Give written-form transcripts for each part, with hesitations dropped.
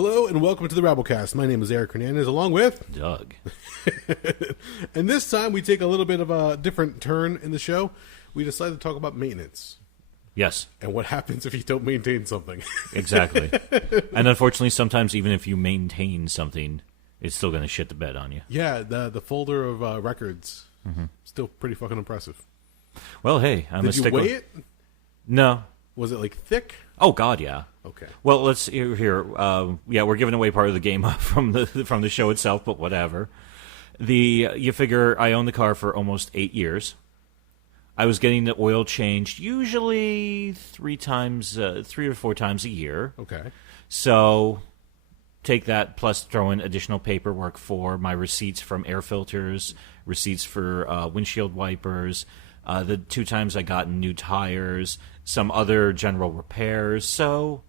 Hello and welcome to the Rabblecast. My name is Eric Hernandez, along with Doug. And this time we take a little bit of a different turn in the show. We decided to talk about maintenance. Yes. And what happens if you don't maintain something. Exactly. And unfortunately, sometimes even if you maintain something, it's still going to shit the bed on you. Yeah, the folder of records, still pretty fucking impressive. Well, hey, I'm Did you weigh it? No. Was it like thick? Oh God, yeah. Okay. Well, let's hear here. Yeah, we're giving away part of the game from the show itself, but whatever. You figure I own the car for almost 8 years. I was getting the oil changed usually 3 or 4 times a year. Okay. So take that plus throw in additional paperwork for my receipts from air filters, receipts for windshield wipers, the 2 times I got new tires, some other general repairs. So,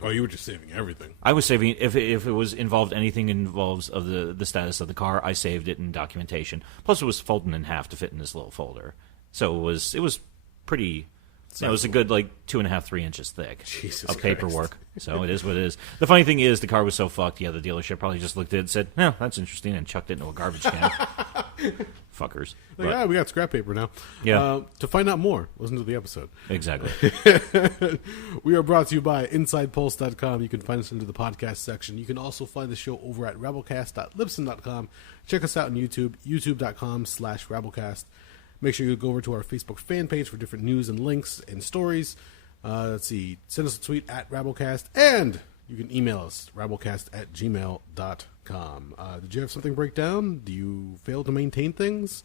oh, you were just saving everything. I was saving if it was involved anything involves of the status of the car, I saved it in documentation. Plus, it was folded in half to fit in this little folder, so it was pretty. It was a good 2.5, 3 inches thick of paperwork. So it is what it is. The funny thing is, the car was so fucked. Yeah, the dealership probably just looked at it and said, "No, that's interesting," and chucked it into a garbage can. Fuckers. We got scrap paper now. Yeah. To find out more, listen to the episode. Exactly. We are brought to you by InsidePulse.com. You can find us under the podcast section. You can also find the show over at Rabblecast.libsyn.com. Check us out on YouTube, youtube.com/Rabblecast. Make sure you go over to our Facebook fan page for different news and links and stories. Let's see. Send us a tweet at Rabblecast, and you can email us, rabblecast@gmail.com. Did you have something break down? Do you fail to maintain things?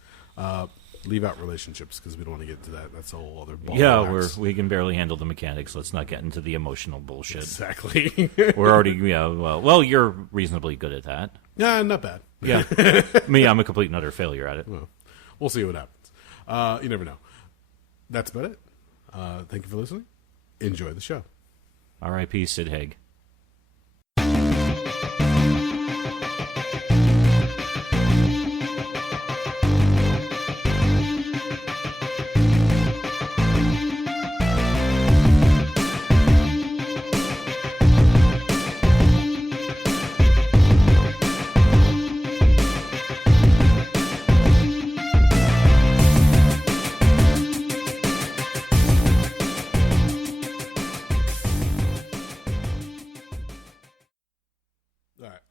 Leave out relationships, because we don't want to get into that. That's a whole other ball. Yeah, we can barely handle the mechanics. Let's not get into the emotional bullshit. Exactly. We're already, well, you're reasonably good at that. Yeah, not bad. Yeah. Me, I'm a complete and utter failure at it. Well, we'll see what happens. You never know. That's about it. Thank you for listening. Enjoy the show. R.I.P. Sid Haig.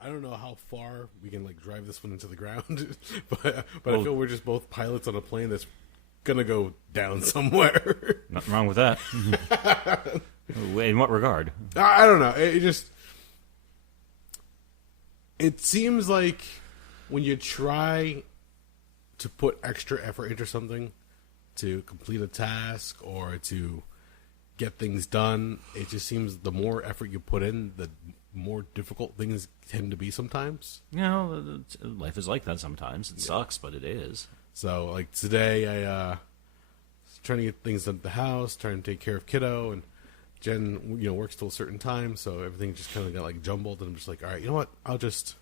I don't know how far we can drive this one into the ground, but I feel we're just both pilots on a plane that's gonna go down somewhere. Nothing wrong with that. In what regard? I don't know. It seems like when you try to put extra effort into something to complete a task or to get things done, it just seems the more effort you put in, the more difficult things tend to be sometimes. Life is like that sometimes. It sucks, but it is. So, today, I was trying to get things done at the house, trying to take care of kiddo, and Jen, works till a certain time, so everything just kind of got, jumbled, and I'm just like, all right, you know what? I'll just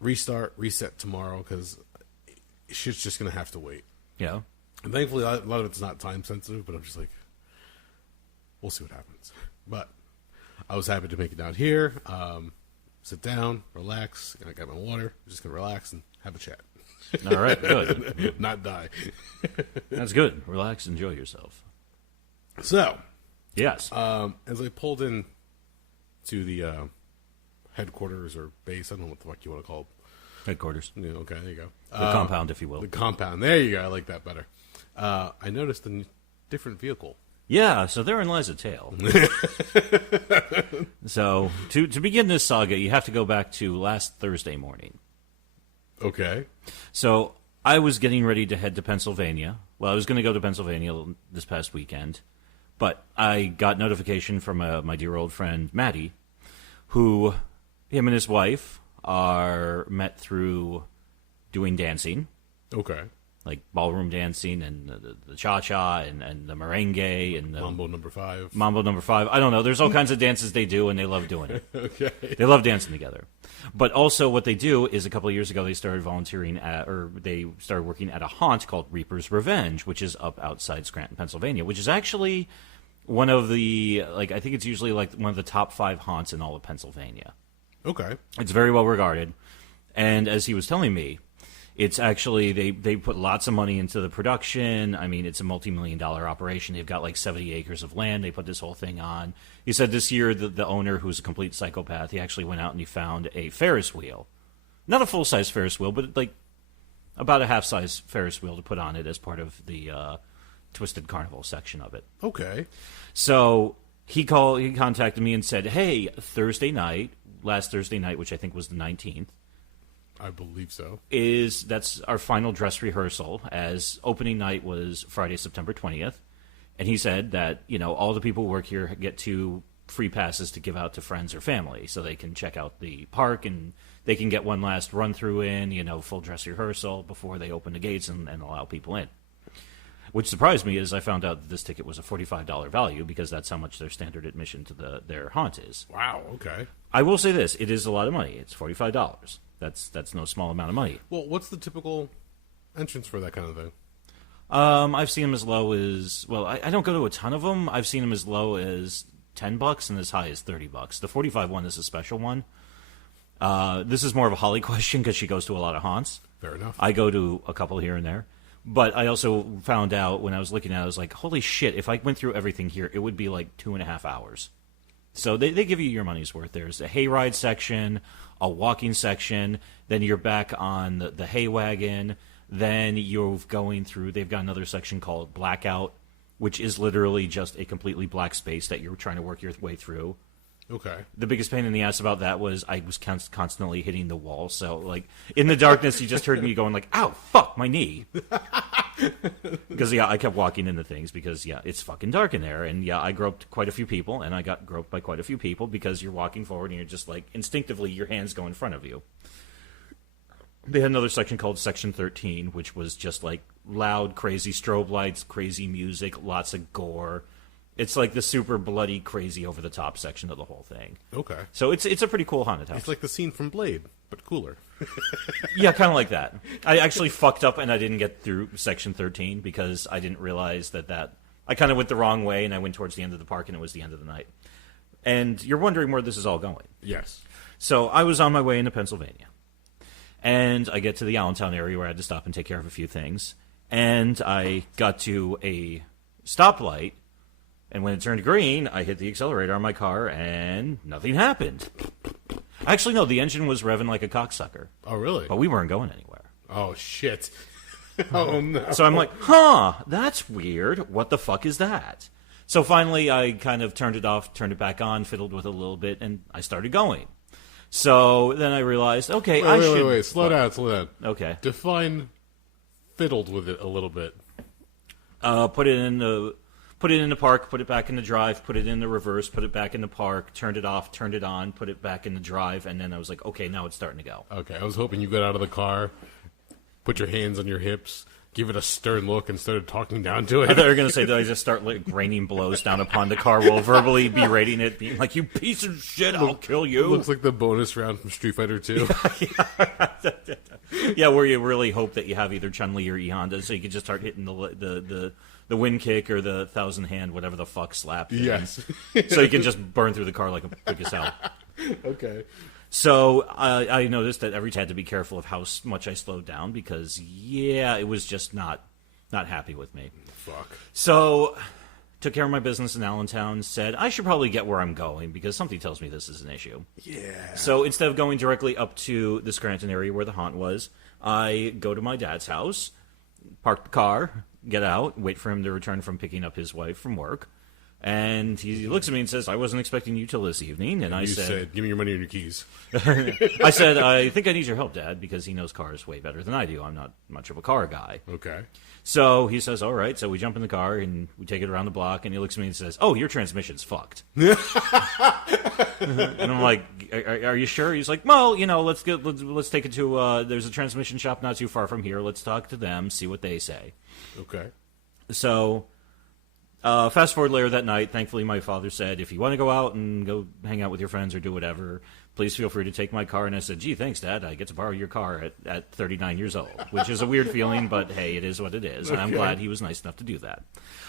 reset tomorrow, because shit's just going to have to wait. Yeah. And thankfully, a lot of it's not time-sensitive, but I'm just like, we'll see what happens. But I was happy to make it down here, sit down, relax. I got my water. I'm just going to relax and have a chat. All right, good. Not die. That's good. Relax, enjoy yourself. So, yes. As I pulled in to the headquarters or base, I don't know what the fuck you want to call it. Headquarters. Yeah, okay, there you go. The compound, if you will. The compound. There you go. I like that better. I noticed a different vehicle. Yeah, so therein lies a tale. So, to begin this saga, you have to go back to last Thursday morning. Okay. So, I was getting ready to head to Pennsylvania. Well, I was going to go to Pennsylvania this past weekend, but I got notification from my dear old friend, Maddie, who, him and his wife, are met through doing dancing. Okay. Like ballroom dancing and the cha-cha and the merengue and the Mambo number 5. Mambo number 5. I don't know. There's all kinds of dances they do, and they love doing it. Okay. They love dancing together. But also what they do is a couple of years ago they started volunteering they started working at a haunt called Reaper's Revenge, which is up outside Scranton, Pennsylvania, which is actually one of the, like, I think it's usually like one of the top 5 haunts in all of Pennsylvania. Okay. It's very well regarded. And as he was telling me, it's actually, they put lots of money into the production. I mean, it's a multi-million-dollar operation. They've got like 70 acres of land. They put this whole thing on. He said this year, the owner, who's a complete psychopath, he actually went out and he found a Ferris wheel. Not a full-size Ferris wheel, but like about a half-size Ferris wheel to put on it as part of the Twisted Carnival section of it. Okay. So he contacted me and said, hey, last Thursday night, which I think was the 19th, I believe so. That's our final dress rehearsal, as opening night was Friday, September 20th. And he said that, all the people who work here get 2 free passes to give out to friends or family so they can check out the park and they can get one last run through in, full dress rehearsal before they open the gates and allow people in. Which surprised me is I found out that this ticket was a $45 value because that's how much their standard admission to their haunt is. Wow, okay. I will say this, it is a lot of money. It's $45. That's no small amount of money. Well, what's the typical entrance for that kind of thing? I've seen them as low as, well, I don't go to a ton of them. I've seen them as low as $10 and as high as $30. The 45 one is a special one. This is more of a Holly question because she goes to a lot of haunts. Fair enough. I go to a couple here and there. But I also found out when I was looking at it, I was like, holy shit, if I went through everything here, it would be like 2.5 hours. So they give you your money's worth. There's a hayride section, a walking section, then you're back on the hay wagon, then you're going through, they've got another section called Blackout, which is literally just a completely black space that you're trying to work your way through. Okay. The biggest pain in the ass about that was I was constantly hitting the wall. So, like, in the darkness, you just heard me going, like, ow, fuck, my knee. Because, I kept walking into things because, it's fucking dark in there. And, I groped quite a few people, and I got groped by quite a few people because you're walking forward and you're just, like, instinctively, your hands go in front of you. They had another section called Section 13, which was just, like, loud, crazy strobe lights, crazy music, lots of gore. It's like the super bloody, crazy, over-the-top section of the whole thing. Okay. So it's a pretty cool haunted house. It's like the scene from Blade, but cooler. Yeah, kind of like that. I actually fucked up and I didn't get through Section 13 because I didn't realize that I kind of went the wrong way and I went towards the end of the park and it was the end of the night. And you're wondering where this is all going. Yes. So I was on my way into Pennsylvania. And I get to the Allentown area where I had to stop and take care of a few things. And I got to a stoplight. And when it turned green, I hit the accelerator on my car, and nothing happened. Actually, no, the engine was revving like a cocksucker. Oh, really? But we weren't going anywhere. Oh, shit. Oh, no. So I'm like, that's weird. What the fuck is that? So finally, I kind of turned it off, turned it back on, fiddled with it a little bit, and I started going. So then I realized, okay, I should... Wait. Slow down. Okay. Define fiddled with it a little bit. Put it in the park, put it back in the drive, put it in the reverse, put it back in the park, turned it off, turned it on, put it back in the drive, and then I was like, okay, now it's starting to go. Okay, I was hoping you got out of the car, put your hands on your hips, give it a stern look, and started talking down to it. I thought you were going to say that I just start like raining blows down upon the car while verbally berating it, being like, you piece of shit, I'll kill you. It looks like the bonus round from Street Fighter 2. Yeah, where you really hope that you have either Chun-Li or E-Honda, so you can just start hitting the wind kick or the thousand hand, whatever the fuck slap. Yes. So you can just burn through the car like a quick as hell. Okay. So I noticed that every time I had to be careful of how much I slowed down because, it was just not happy with me. Fuck. So took care of my business in Allentown, said I should probably get where I'm going because something tells me this is an issue. Yeah. So instead of going directly up to the Scranton area where the haunt was, I go to my dad's house, park the car, get out, wait for him to return from picking up his wife from work. And he looks at me and says, I wasn't expecting you till this evening. And I said, give me your money and your keys. I said, I think I need your help, Dad, because he knows cars way better than I do. I'm not much of a car guy. Okay. So he says, all right. So we jump in the car and we take it around the block. And he looks at me and says, oh, your transmission's fucked. And I'm like, are you sure? He's like, well, let's take it to, there's a transmission shop not too far from here. Let's talk to them, see what they say. Okay. So Fast forward later that night, thankfully my father said, if you want to go out and go hang out with your friends or do whatever, please feel free to take my car. And I said, gee, thanks, Dad. I get to borrow your car at 39 years old, which is a weird feeling, but hey, it is what it is. And I'm glad he was nice enough to do that.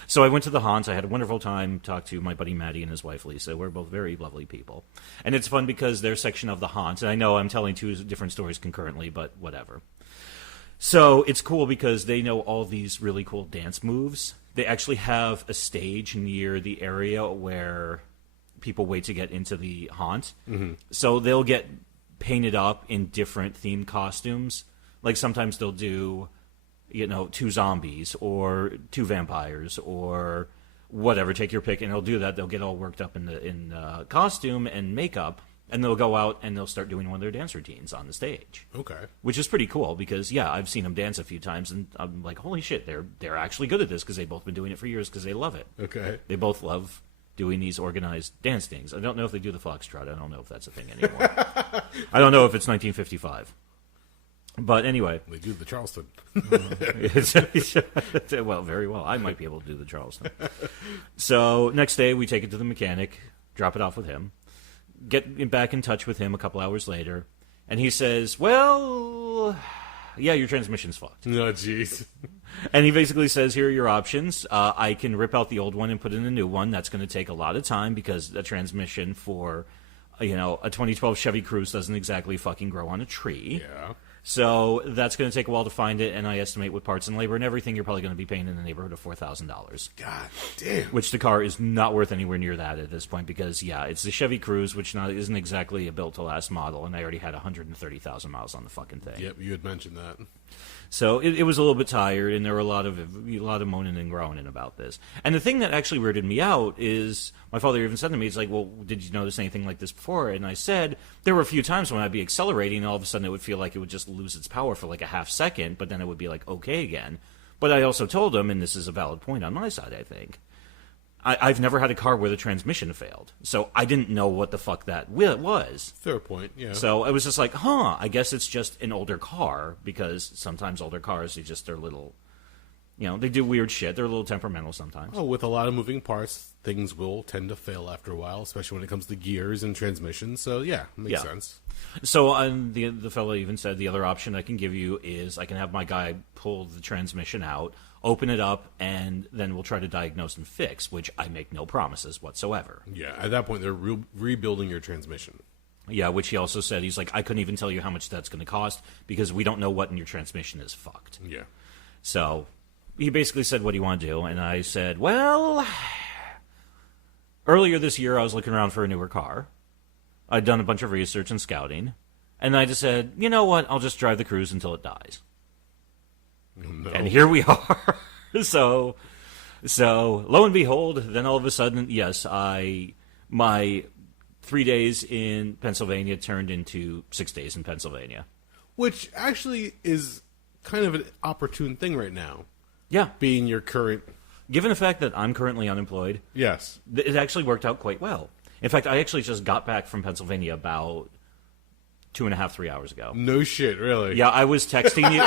So I went to the haunts. I had a wonderful time, talked to my buddy Matty and his wife Lisa. We're both very lovely people. And it's fun because their section of the haunts, and I know I'm telling two different stories concurrently, but whatever. So it's cool because they know all these really cool dance moves. They actually have a stage near the area where people wait to get into the haunt. Mm-hmm. So they'll get painted up in different themed costumes. Like sometimes they'll do, 2 zombies or 2 vampires or whatever. Take your pick, and they'll do that. They'll get all worked up in costume and makeup. And they'll go out and they'll start doing one of their dance routines on the stage. Okay. Which is pretty cool because, I've seen them dance a few times and I'm like, holy shit, they're actually good at this because they've both been doing it for years because they love it. Okay. They both love doing these organized dance things. I don't know if they do the foxtrot. I don't know if that's a thing anymore. I don't know if it's 1955. But anyway. They do the Charleston. Well, very well. I might be able to do the Charleston. So next day we take it to the mechanic, drop it off with him. Get back in touch with him a couple hours later, and he says, well, yeah, your transmission's fucked. Oh, jeez. And he basically says, here are your options. I can rip out the old one and put in a new one. That's going to take a lot of time because a transmission for, a 2012 Chevy Cruze doesn't exactly fucking grow on a tree. Yeah. So that's going to take a while to find it, and I estimate with parts and labor and everything, you're probably going to be paying in the neighborhood of $4,000. God damn. Which the car is not worth anywhere near that at this point because, it's the Chevy Cruze, which isn't exactly a built-to-last model, and I already had 130,000 miles on the fucking thing. Yep, you had mentioned that. So it was a little bit tired, and there were a lot of moaning and groaning about this. And the thing that actually weirded me out is my father even said to me, he's like, well, did you notice anything like this before? And I said, there were a few times when I'd be accelerating, and all of a sudden it would feel like it would just lose its power for like a half second, but then it would be like, okay again. But I also told him, and this is a valid point on my side, I think, I've never had a car where the transmission failed, so I didn't know what the fuck that was. Fair point, yeah. So I was just like, I guess it's just an older car, because sometimes older cars, they're little, they do weird shit. They're a little temperamental sometimes. Oh, with a lot of moving parts, things will tend to fail after a while, especially when it comes to gears and transmissions. So, makes sense. So the fellow even said the other option I can give you is I can have my guy pull the transmission out, open it up, and then we'll try to diagnose and fix, which I make no promises whatsoever. Yeah, at that point, they're rebuilding your transmission. Yeah, which he also said, he's like, I couldn't even tell you how much that's going to cost because we don't know what in your transmission is fucked. Yeah. So he basically said what he wanted to do, and I said, well, earlier this year I was looking around for a newer car. I'd done a bunch of research and scouting, and I just said, you know what, I'll just drive the Cruze until it dies. No. And here we are. So lo and behold, then all of a sudden, yes, my 3 days in Pennsylvania turned into 6 days in Pennsylvania. Which actually is kind of an opportune thing right now. Yeah. Being your current... Given the fact that I'm currently unemployed, yes, it actually worked out quite well. In fact, I actually just got back from Pennsylvania about 2.5, 3 hours ago. No shit, really? Yeah, I was texting you.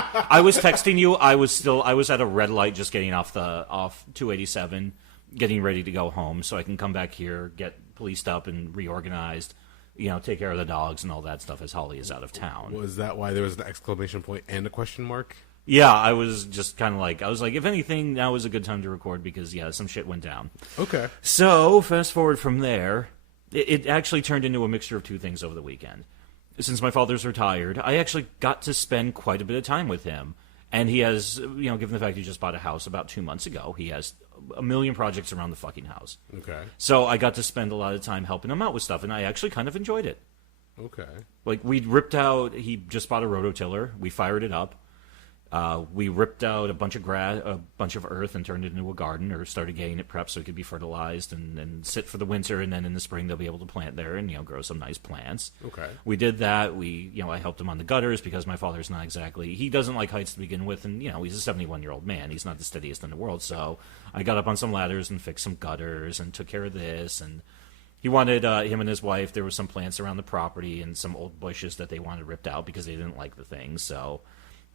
I was at a red light just getting off 287, getting ready to go home so I can come back here, get policed up and reorganized, take care of the dogs and all that stuff as Holly is out of town. Was that why there was an exclamation point and a question mark? Yeah, I was just kind of like, if anything, now is a good time to record because, some shit went down. Okay. So, fast forward from there, it actually turned into a mixture of two things over the weekend. Since my father's retired, I actually got to spend quite a bit of time with him. And he has, given the fact he just bought a house about 2 months ago, he has a million projects around the fucking house. Okay. So I got to spend a lot of time helping him out with stuff, and I actually kind of enjoyed it. Okay. Like, he just bought a rototiller. We fired it up. We ripped out a bunch of earth and turned it into a garden, or started getting it prepped so it could be fertilized and sit for the winter, and then in the spring they'll be able to plant there and grow some nice plants. Okay. We did that. I helped him on the gutters because my father's not exactly, he doesn't like heights to begin with, and he's a 71-year-old man. He's not the steadiest in the world, so I got up on some ladders and fixed some gutters and took care of this. And he wanted him and his wife. There were some plants around the property and some old bushes that they wanted ripped out because they didn't like the thing. So.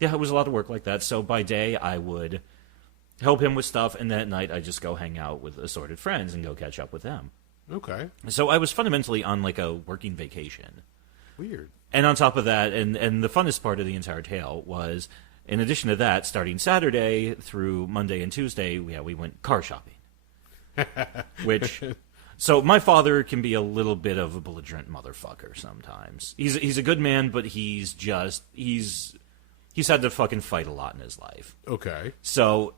Yeah, it was a lot of work like that. So by day, I would help him with stuff, and then at night I just go hang out with assorted friends and go catch up with them. Okay. So I was fundamentally on like a working vacation. Weird. And on top of that, and the funnest part of the entire tale was, in addition to that, starting Saturday through Monday and Tuesday, we went car shopping. Which, so my father can be a little bit of a belligerent motherfucker sometimes. He's a good man, but he's had to fucking fight a lot in his life. Okay. So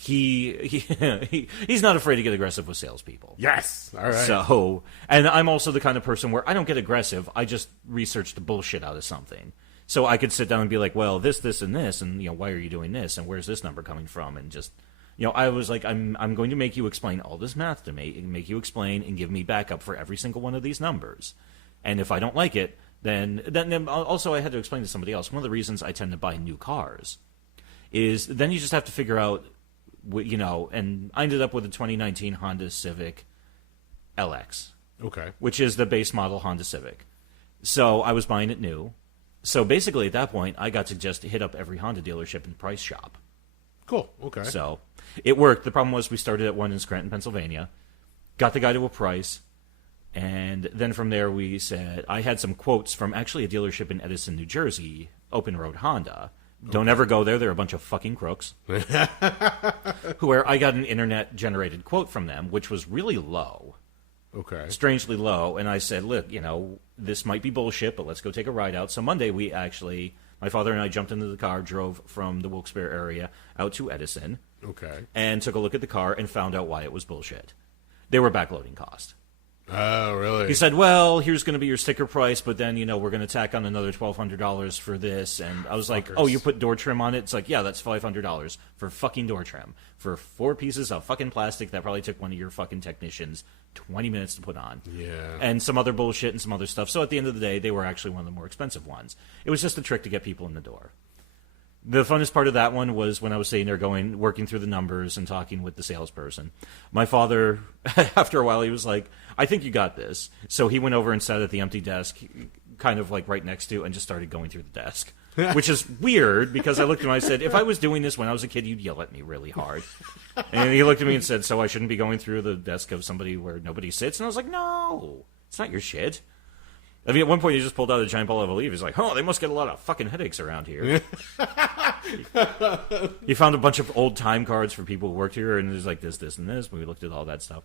he's not afraid to get aggressive with salespeople. Yes. All right. So, and I'm also the kind of person where I don't get aggressive. I just research the bullshit out of something. So I could sit down and be like, well, this, and this, and, why are you doing this, and where's this number coming from, and just, I was like, I'm going to make you explain all this math to me, and make you explain and give me backup for every single one of these numbers. And if I don't like it, then also I had to explain to somebody else. One of the reasons I tend to buy new cars is then you just have to figure out, and I ended up with a 2019 Honda Civic LX. Okay. Which is the base model Honda Civic. So I was buying it new. So basically at that point, I got to just hit up every Honda dealership and price shop. Cool. Okay. So it worked. The problem was we started at one in Scranton, Pennsylvania, got the guy to a price, and then from there we said, I had some quotes from actually a dealership in Edison, New Jersey, Open Road Honda. Don't ever go there. They're a bunch of fucking crooks. Where I got an internet-generated quote from them, which was really low. Okay. Strangely low. And I said, look, this might be bullshit, but let's go take a ride out. So Monday my father and I jumped into the car, drove from the Wilkes-Barre area out to Edison. Okay. And took a look at the car and found out why it was bullshit. They were backloading cost. Oh, really? He said, well, here's going to be your sticker price, but then, we're going to tack on another $1,200 for this. And I was like, oh, you put door trim on it? It's like, yeah, that's $500 for fucking door trim. For 4 pieces of fucking plastic that probably took one of your fucking technicians 20 minutes to put on. Yeah. And some other bullshit and some other stuff. So at the end of the day, they were actually one of the more expensive ones. It was just a trick to get people in the door. The funnest part of that one was when I was sitting there working through the numbers and talking with the salesperson. My father, after a while, he was like, I think you got this. So he went over and sat at the empty desk, kind of like right next to, and just started going through the desk. Which is weird, because I looked at him and I said, if I was doing this when I was a kid, you'd yell at me really hard. And he looked at me and said, so I shouldn't be going through the desk of somebody where nobody sits? And I was like, no, it's not your shit. I mean, at one point, he just pulled out a giant ball of leaf. He's like, oh, they must get a lot of fucking headaches around here. He found a bunch of old time cards for people who worked here, and there's like this, and this. But we looked at all that stuff.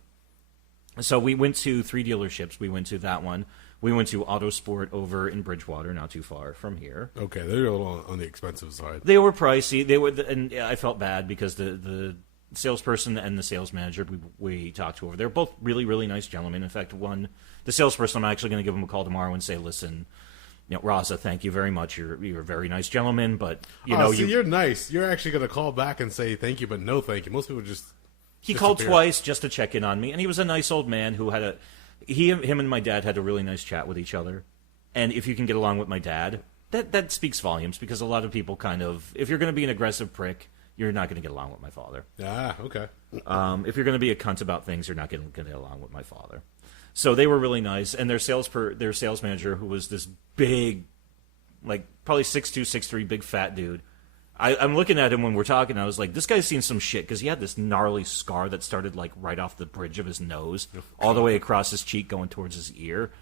So we went to 3 dealerships. We went to that one. We went to Autosport over in Bridgewater, not too far from here. Okay, they're a little on the expensive side. They were pricey. And I felt bad because the salesperson and the sales manager we talked to over there, both really, really nice gentlemen. In fact, the salesperson, I'm actually going to give him a call tomorrow and say, listen, Raza, thank you very much. You're a very nice gentleman, but you're nice. You're actually going to call back and say thank you, but no thank you. Most people just He called twice just to check in on me, and he was a nice old man who had him and my dad had a really nice chat with each other. And if you can get along with my dad, that speaks volumes, because a lot of people if you're going to be an aggressive prick, you're not going to get along with my father. Ah, okay. If you're going to be a cunt about things, you're not going to get along with my father. So they were really nice, and their sales manager, who was this big, like probably 6'2", 6'3", big fat dude. I'm looking at him when we're talking. I was like, this guy's seen some shit, because he had this gnarly scar that started like right off the bridge of his nose, all the way across his cheek, going towards his ear,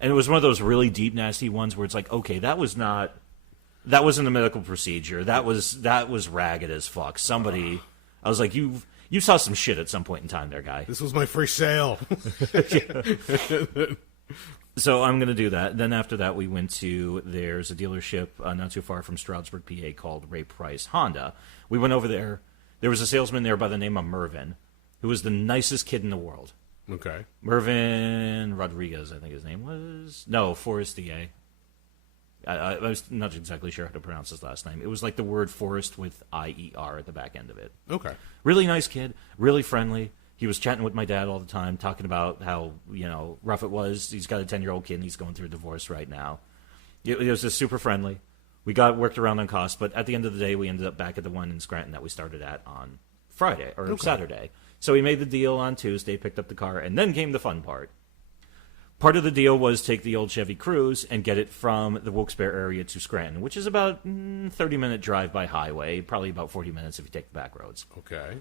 and it was one of those really deep, nasty ones where it's like, okay, that wasn't a medical procedure. That was ragged as fuck. Somebody, I was like, you saw some shit at some point in time there, guy. This was my first sale. So I'm going to do that. Then after that, there's a dealership not too far from Stroudsburg, PA, called Ray Price Honda. We went over there. There was a salesman there by the name of Mervin, who was the nicest kid in the world. Okay. Mervin Rodriguez, I think his name was. No, Forestier. I was not exactly sure how to pronounce his last name. It was like the word forest with I-E-R at the back end of it. Okay. Really nice kid, really friendly. He was chatting with my dad all the time, talking about how, rough it was. He's got a 10-year-old kid, and he's going through a divorce right now. It was just super friendly. We worked around on cost, but at the end of the day, we ended up back at the one in Scranton that we started at on Friday, or Saturday. So we made the deal on Tuesday, picked up the car, and then came the fun part. Part of the deal was take the old Chevy Cruze and get it from the Wilkes-Barre area to Scranton, which is about 30-minute drive by highway, probably about 40 minutes if you take the back roads. Okay.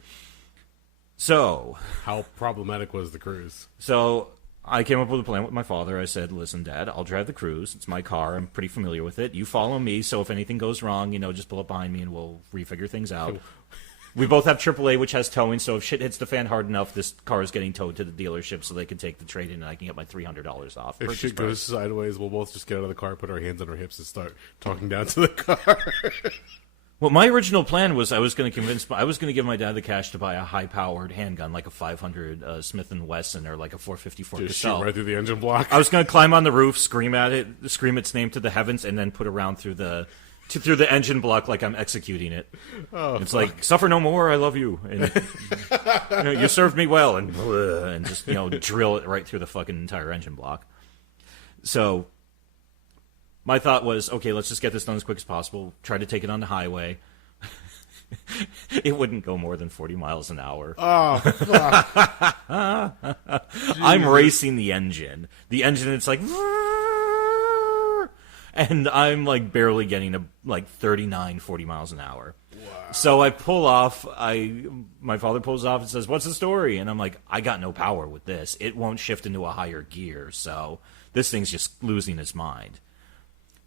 So, how problematic was the Cruze? So, I came up with a plan with my father. I said, listen, Dad, I'll drive the Cruze. It's my car. I'm pretty familiar with it. You follow me, so if anything goes wrong, just pull up behind me and we'll refigure things out. We both have AAA, which has towing, so if shit hits the fan hard enough, this car is getting towed to the dealership so they can take the trade-in and I can get my $300 off. If shit goes sideways, we'll both just get out of the car, put our hands on our hips, and start talking down to the car. Well, my original plan was I was going to give my dad the cash to buy a high-powered handgun, like a 500 Smith & Wesson or like a 454 just Castell. shoot right through the engine block. I was going to climb on the roof, scream its name to the heavens, and then put a round through the engine block like I'm executing it. Oh, it's like, suffer no more, I love you. And, you served me well. And just, drill it right through the fucking entire engine block. So, my thought was, okay, let's just get this done as quick as possible. Try to take it on the highway. It wouldn't go more than 40 miles an hour. Oh, fuck. I'm racing the engine. It's like... And I'm, like, barely getting to, 39, 40 miles an hour. Wow. So I pull off. My father pulls off and says, what's the story? And I'm like, I got no power with this. It won't shift into a higher gear. So this thing's just losing its mind.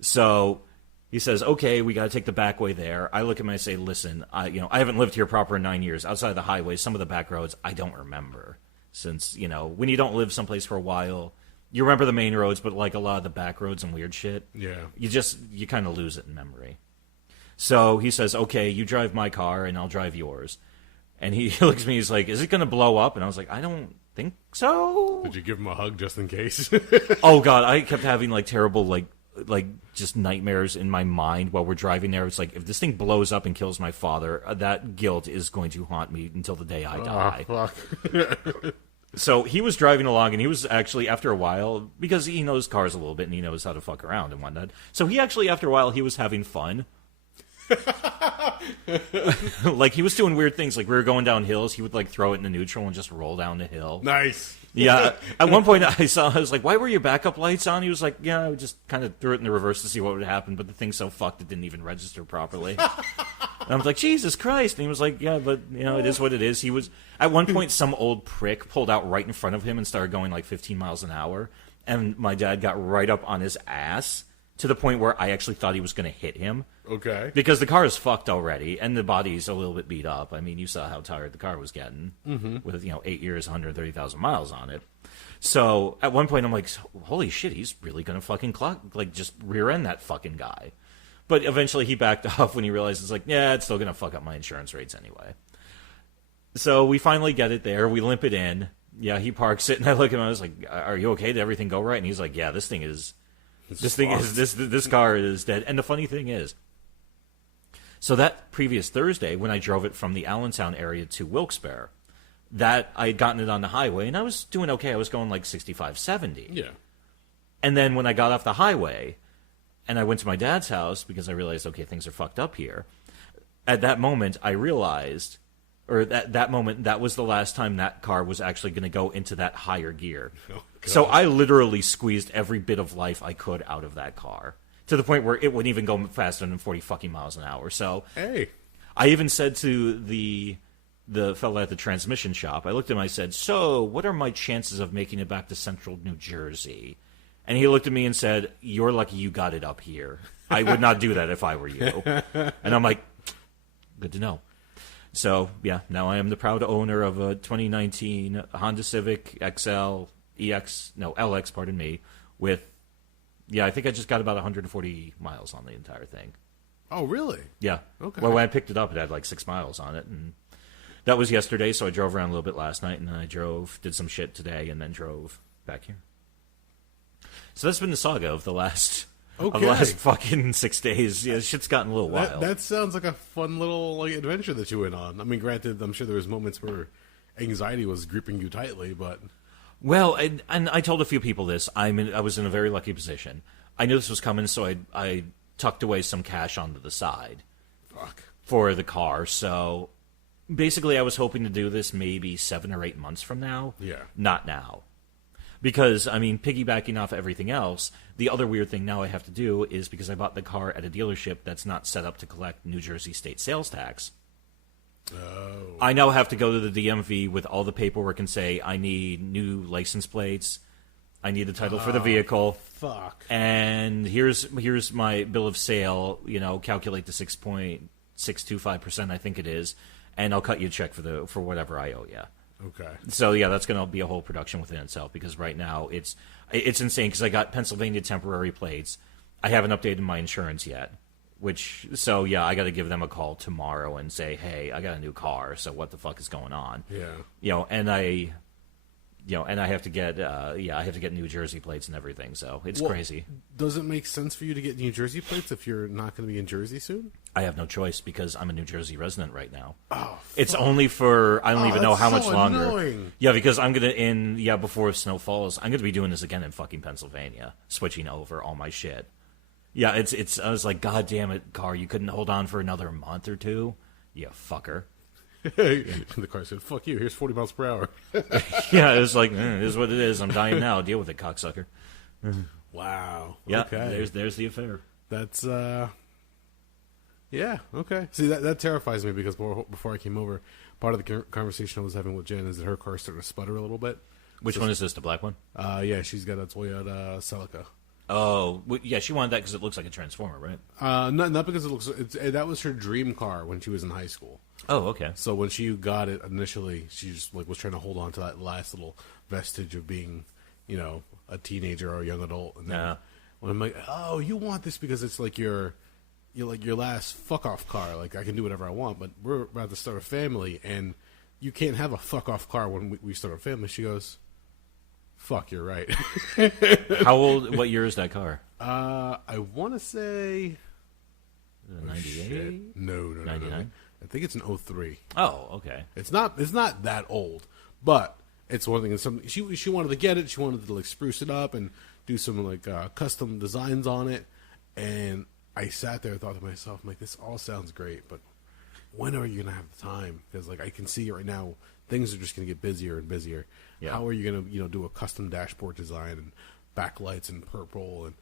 So he says, okay, we got to take the back way there. I look at him and I say, listen, I haven't lived here proper in 9 years. Outside of the highway, some of the back roads, I don't remember. Since, when you don't live someplace for a while... You remember the main roads, but like a lot of the back roads and weird shit. Yeah. You kind of lose it in memory. So he says, okay, you drive my car and I'll drive yours. And he looks at me, he's like, is it going to blow up? And I was like, I don't think so. Did you give him a hug just in case? Oh, God, I kept having terrible, just nightmares in my mind while we're driving there. It's like, if this thing blows up and kills my father, that guilt is going to haunt me until the day I die. Oh, fuck. So he was driving along, and he was actually, after a while, because he knows cars a little bit, and he knows how to fuck around and whatnot. So he actually, after a while, he was having fun. He was doing weird things. Like, we were going down hills, he would, throw it into neutral and just roll down the hill. Nice. Yeah. At one point, I was like, why were your backup lights on? He was like, yeah, I just kind of threw it in the reverse to see what would happen, but the thing's so fucked it didn't even register properly. And I was like, Jesus Christ. And he was like, yeah, but, it is what it is. He was, at one point, some old prick pulled out right in front of him and started going 15 miles an hour. And my dad got right up on his ass to the point where I actually thought he was going to hit him. Okay. Because the car is fucked already, and the body's a little bit beat up. I mean, you saw how tired the car was getting with, 8 years, 130,000 miles on it. So at one point, I'm like, holy shit, he's really going to fucking just rear end that fucking guy. But eventually he backed off when he realized it's like, yeah, it's still going to fuck up my insurance rates anyway. So we finally get it there. We limp it in. Yeah, he parks it, and I look at him. I was like, "Are you okay? Did everything go right?" And he's like, "Yeah, this car is dead." And the funny thing is, so that previous Thursday, when I drove it from the Allentown area to Wilkes-Barre, that I had gotten it on the highway, and I was doing okay. I was going 65, 70. Yeah. And then when I got off the highway, and I went to my dad's house because I realized, okay, things are fucked up here. At that moment, I realized, or at that moment, that was the last time that car was actually going to go into that higher gear. Oh, so I literally squeezed every bit of life I could out of that car to the point where it wouldn't even go faster than 40 fucking miles an hour. So hey, I even said to the fella at the transmission shop, I looked at him, I said, so what are my chances of making it back to central New Jersey? And he looked at me and said, you're lucky you got it up here. I would not do that if I were you. And I'm like, good to know. So, yeah, now I am the proud owner of a 2019 Honda Civic LX, pardon me, with, I think I just got about 140 miles on the entire thing. Oh, really? Yeah. Okay. Well, when I picked it up, it had 6 miles on it, and that was yesterday, so I drove around a little bit last night, and then I did some shit today, and then drove back here. So that's been the saga of the last fucking 6 days. Yeah, shit's gotten a little wild. That sounds like a fun little adventure that you went on. I mean, granted, I'm sure there was moments where anxiety was gripping you tightly, but... Well, and I told a few people this. I was in a very lucky position. I knew this was coming, so I tucked away some cash onto the side. Fuck. For the car. So basically I was hoping to do this maybe 7 or 8 months from now. Yeah. Not now. Because, I mean, piggybacking off everything else, the other weird thing now I have to do is because I bought the car at a dealership that's not set up to collect New Jersey state sales tax. Oh. I now have to go to the DMV with all the paperwork and say, I need new license plates, I need the title for the vehicle. Fuck. And here's my bill of sale, calculate the 6.625%, I think it is, and I'll cut you a check for whatever I owe you. Okay. So yeah, that's going to be a whole production within itself because right now it's insane because I got Pennsylvania temporary plates. I haven't updated my insurance yet, so yeah, I got to give them a call tomorrow and say, hey, I got a new car, so what the fuck is going on? Yeah. And I have to get New Jersey plates and everything, so it's crazy. Does it make sense for you to get New Jersey plates if you're not going to be in Jersey soon? I have no choice because I'm a New Jersey resident right now. Oh, it's only for I don't even know how much longer. Annoying. Yeah, because I'm gonna before snow falls, I'm gonna be doing this again in fucking Pennsylvania, switching over all my shit. Yeah, it's. I was like, God damn it, car, you couldn't hold on for another month or two, you fucker. The car said, "Fuck you. Here's 40 miles per hour." Yeah, it was like, it is what it is. I'm dying now. Deal with it, cocksucker. Wow. Yeah. Okay. There's the affair. That's Yeah. Okay. See, that terrifies me because before I came over, part of the conversation I was having with Jen is that her car started to sputter a little bit. Which one is this? The black one? Yeah, she's got a Toyota Celica. Oh, yeah, she wanted that because it looks like a Transformer, right? Not because it looks. That was her dream car when she was in high school. Oh, okay. So when she got it initially, she just was trying to hold on to that last little vestige of being, a teenager or a young adult. And then when I'm like, oh, you want this because it's like your last fuck off car. Like I can do whatever I want, but we're about to start a family, and you can't have a fuck off car when we start a family. She goes, fuck, you're right. How old? What year is that car? I want to say 98. No. 99. I think it's an 03. Oh, okay. It's not that old, but it's one thing. Something she wanted to get it. She wanted to like spruce it up and do some like custom designs on it. And I sat there and thought to myself, I'm like, this all sounds great, but when are you gonna have the time? Because like I can see right now, things are just gonna get busier and busier. Yeah. How are you gonna do a custom dashboard design and backlights and purple and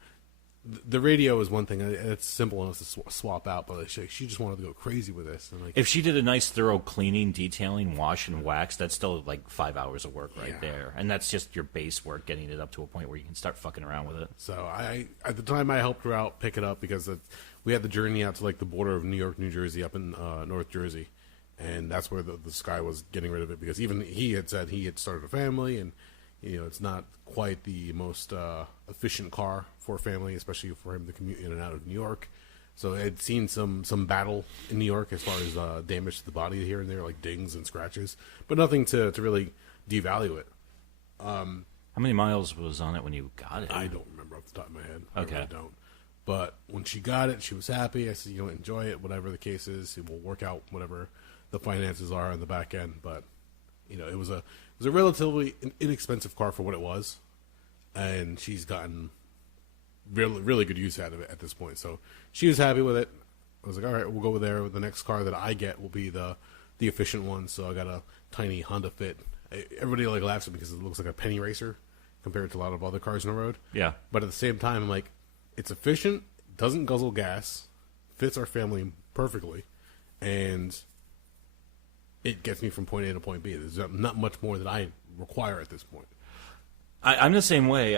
the radio is one thing. It's simple enough to swap out, but like, she just wanted to go crazy with this. And like, if she did a nice, thorough cleaning, detailing, wash, and wax, that's still like 5 hours of work right there. And that's just your base work, getting it up to a point where you can start fucking around with it. So at the time, I helped her out pick it up because we had the journey out to like the border of New York, New Jersey, up in North Jersey, and that's where the Sky was getting rid of it because even he had said he had started a family and. It's not quite the most efficient car for a family, especially for him to commute in and out of New York. So I'd seen some battle in New York as far as damage to the body here and there, like dings and scratches, but nothing to really devalue it. How many miles was on it when you got it? I don't remember off the top of my head. Okay. I really don't. But when she got it, she was happy. I said, enjoy it, whatever the case is. It will work out whatever the finances are on the back end. But, it was a relatively inexpensive car for what it was, and she's gotten really, really good use out of it at this point. So she was happy with it. I was like, all right, we'll go there. The next car that I get will be the efficient one. So I got a tiny Honda Fit. Everybody laughs at me because it looks like a penny racer compared to a lot of other cars on the road. Yeah. But at the same time, I'm like, it's efficient, doesn't guzzle gas, fits our family perfectly, and it gets me from point A to point B. There's not much more that I require at this point. I'm the same way.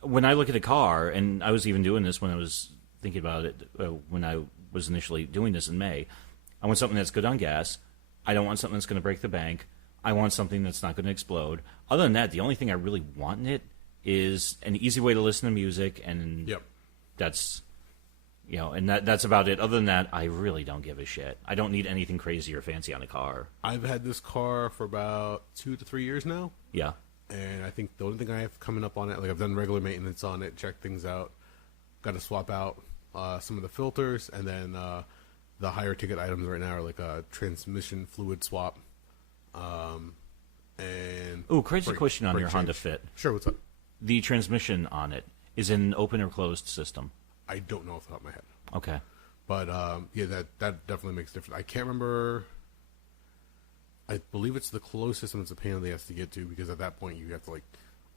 When I look at a car, and I was even doing this when I was thinking about it, when I was initially doing this in May, I want something that's good on gas. I don't want something that's going to break the bank. I want something that's not going to explode. Other than that, the only thing I really want in it is an easy way to listen to music, and that's... and that's about it. Other than that, I really don't give a shit. I don't need anything crazy or fancy on a car. I've had this car for about 2 to 3 years now. Yeah. And I think the only thing I have coming up on it, like I've done regular maintenance on it, checked things out, got to swap out some of the filters, and then the higher ticket items right now are like a transmission fluid swap. Crazy question on your Honda Fit. Sure, what's up? The transmission on it is an open or closed system. I don't know off the top of my head. Okay. But, that definitely makes a difference. I can't remember. I believe it's the closed system. It's a pain in the ass to get to because at that point you have to,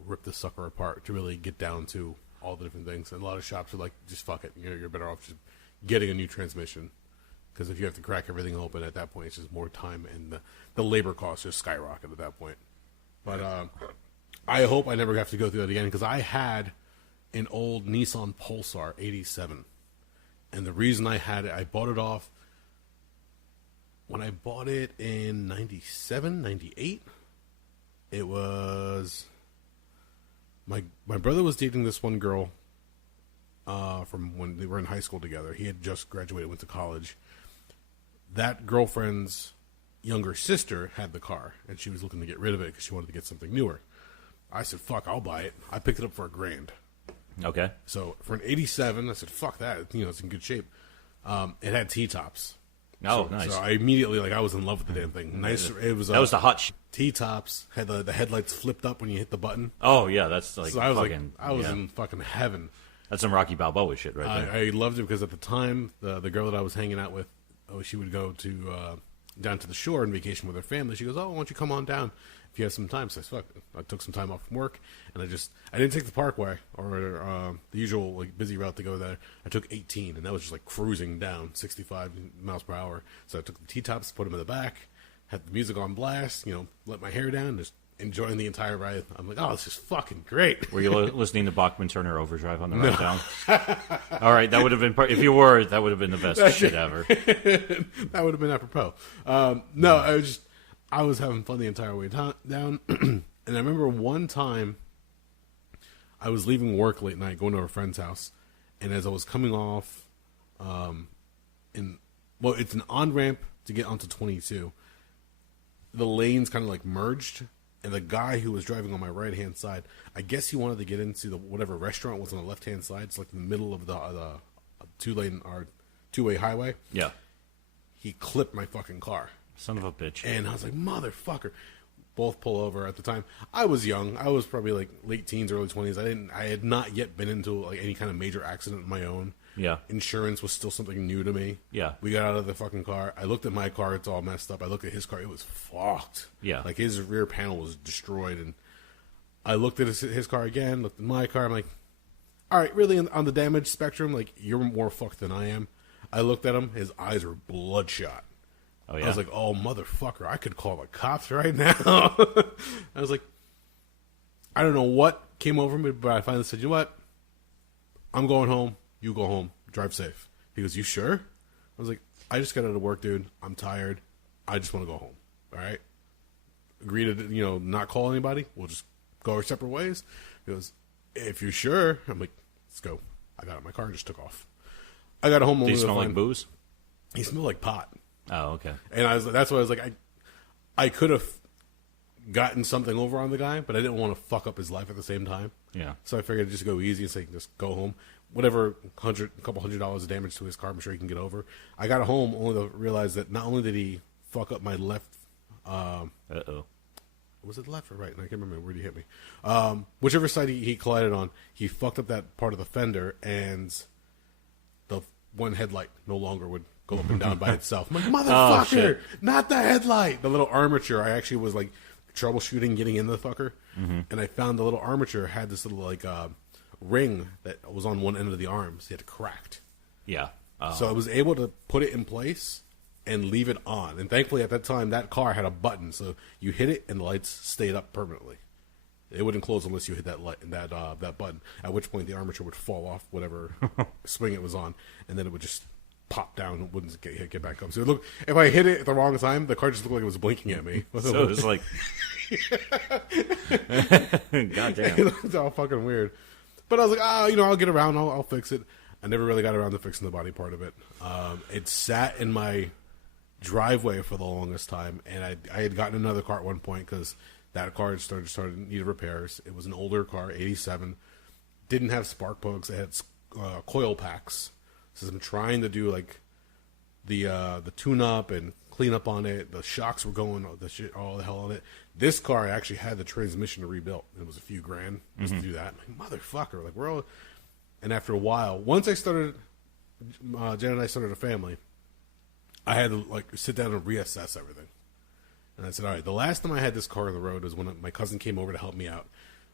rip this sucker apart to really get down to all the different things. And a lot of shops are like, just fuck it. You're better off just getting a new transmission. Because if you have to crack everything open at that point, it's just more time, and the labor costs just skyrocket at that point. But I hope I never have to go through that again, because I had an old Nissan Pulsar 87. And the reason I had it, I bought it off when I bought it in 97, 98. It was my brother was dating this one girl from when they were in high school together. He had just graduated, went to college. That girlfriend's younger sister had the car, and she was looking to get rid of it because she wanted to get something newer. I said, fuck, I'll buy it. I picked it up for $1,000. Okay. So for an 87, I said, fuck that. It's in good shape. It had T-tops. Oh, nice. So I immediately, I was in love with the damn thing. Nice. It was. That was the hot T-tops had the headlights flipped up when you hit the button. Oh yeah, that's like. So I was I was in fucking heaven. That's some Rocky Balboa shit right there. I loved it because at the time the girl that I was hanging out with, she would go to down to the shore on vacation with her family. She goes, "Oh, why don't you come on down if you have some time?" So I said, "Fuck." I took some time off from work, and I didn't take the Parkway or the usual busy route to go there. I took 18, and that was just cruising down 65 miles per hour. So I took the T-tops, put them in the back, had the music on blast, let my hair down, just enjoying the entire ride. I'm like, oh, this is fucking great. Were you listening to Bachman Turner Overdrive on the ride down? All right, that would have been if you were, that would have been the best shit ever. That would have been apropos. No, I was having fun the entire way down. And I remember one time I was leaving work late night, going to a friend's house, and as I was coming off, it's an on-ramp to get onto 22. The lanes kind of merged, and the guy who was driving on my right-hand side, I guess he wanted to get into whatever restaurant was on the left-hand side. It's in the middle of the two-lane or two-way highway. Yeah. He clipped my fucking car. Son of a bitch. And I was like, motherfucker. Both pull over at the time. I was young. I was probably late teens, early 20s. I had not yet been into any kind of major accident of my own. Yeah. Insurance was still something new to me. Yeah. We got out of the fucking car. I looked at my car. It's all messed up. I looked at his car. It was fucked. Yeah. His rear panel was destroyed. And I looked at his car again, looked at my car. I'm like, all right, really on the damage spectrum, you're more fucked than I am. I looked at him. His eyes were bloodshot. Oh, yeah? I was like, oh, motherfucker, I could call the cops right now. I was like, I don't know what came over me, but I finally said, you know what? I'm going home. You go home. Drive safe. He goes, you sure? I was like, I just got out of work, dude. I'm tired. I just want to go home. All right? Agree to, not call anybody. We'll just go our separate ways. He goes, if you're sure. I'm like, let's go. I got out of my car and just took off. I got home. Did he smell like booze? He smelled like pot. Oh, okay. And that's why I was like, I could have gotten something over on the guy, but I didn't want to fuck up his life at the same time. Yeah. So I figured I'd just go easy and say, just go home. Whatever, couple $100 of damage to his car, I'm sure he can get over. I got home only to realize that not only did he fuck up my left. Uh-oh. Was it left or right? I can't remember where he hit me. Whichever side he collided on, he fucked up that part of the fender, and the one headlight no longer would go up and down by itself. I'm like, motherfucker, not the headlight. The little armature, I actually was troubleshooting getting in the fucker, and I found the little armature had this little ring that was on one end of the arms. It had cracked. Yeah. So I was able to put it in place and leave it on. And thankfully at that time that car had a button, so you hit it and the lights stayed up permanently. It wouldn't close unless you hit that that button. At which point the armature would fall off whatever swing it was on, and then it would just pop down and wouldn't get back up. So if I hit it at the wrong time, the car just looked like it was blinking at me. So it was like, goddamn, it's all fucking weird. But I was like, I'll get around. I'll fix it. I never really got around to fixing the body part of it. It sat in my driveway for the longest time, and I had gotten another car at one point because that car had started needed repairs. It was an older car, 87. Didn't have spark plugs. It had coil packs. So I'm trying to do the tune up and clean up on it. The shocks were going all the hell on it. This car actually had the transmission rebuilt. It was a few grand just to do that. I'm like, motherfucker, and after a while, once I started, Jen and I started a family, I had to sit down and reassess everything. And I said, all right, the last time I had this car on the road was when my cousin came over to help me out.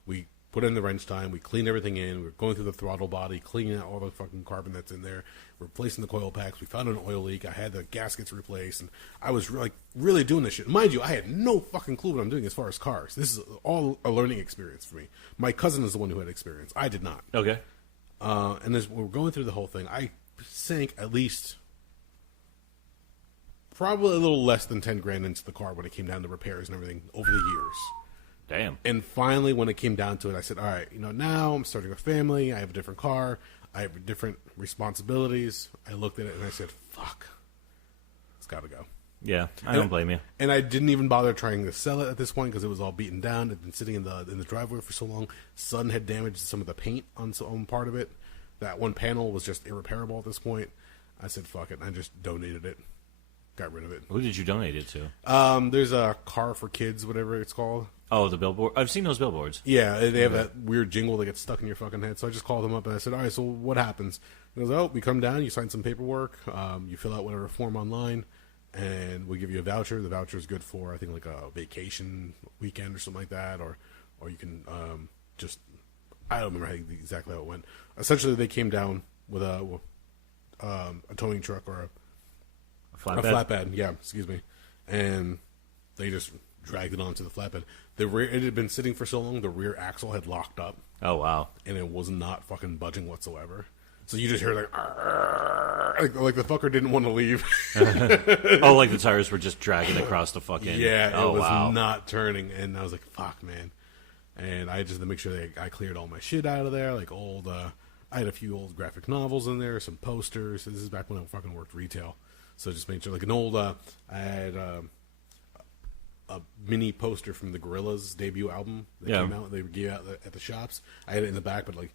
We put in the wrench time. We cleaned everything in. We were going through the throttle body, cleaning out all the fucking carbon that's in there, replacing the coil packs. We found an oil leak. I had the gaskets replaced, and I was really doing this shit. Mind you, I had no fucking clue what I'm doing as far as cars. This is all a learning experience for me. My cousin is the one who had experience. I did not. Okay. And as we're going through the whole thing, I sank at least probably a little less than 10 grand into the car when it came down to repairs and everything over the years. Damn. And finally, when it came down to it, I said, all right, now I'm starting a family. I have a different car. I have different responsibilities. I looked at it and I said, fuck, it's got to go. Yeah, I don't blame you. And I didn't even bother trying to sell it at this point because it was all beaten down. It had been sitting in the driveway for so long. Sun had damaged some of the paint on part of it. That one panel was just irreparable at this point. I said, fuck it. And I just donated it. Got rid of it. Who did you donate it to? There's a Car for Kids, whatever it's called. Oh, the billboard. I've seen those billboards. Yeah, they have that weird jingle that gets stuck in your fucking head. So I just called them up and I said, all right, so what happens? And I was like, we come down, you sign some paperwork, you fill out whatever form online, and we give you a voucher. The voucher is good for, I think, like a vacation weekend or something like that, or you can just, I don't remember exactly how it went. Essentially, they came down with a towing truck or a flatbed, yeah, excuse me, and they just dragged it onto the flatbed. It had been sitting for so long, the rear axle had locked up. Oh, wow. And it was not fucking budging whatsoever. So you just hear like the fucker didn't want to leave. Oh, like the tires were just dragging across the fucking... Yeah, it was not turning. And I was like, fuck, man. And I just had to make sure that I cleared all my shit out of there. Like old... I had a few old graphic novels in there, some posters. This is back when I fucking worked retail. So just made sure, like an old... I had... a mini poster from the Gorillaz debut album that came out. They gave out at the shops. I had it in the back, but like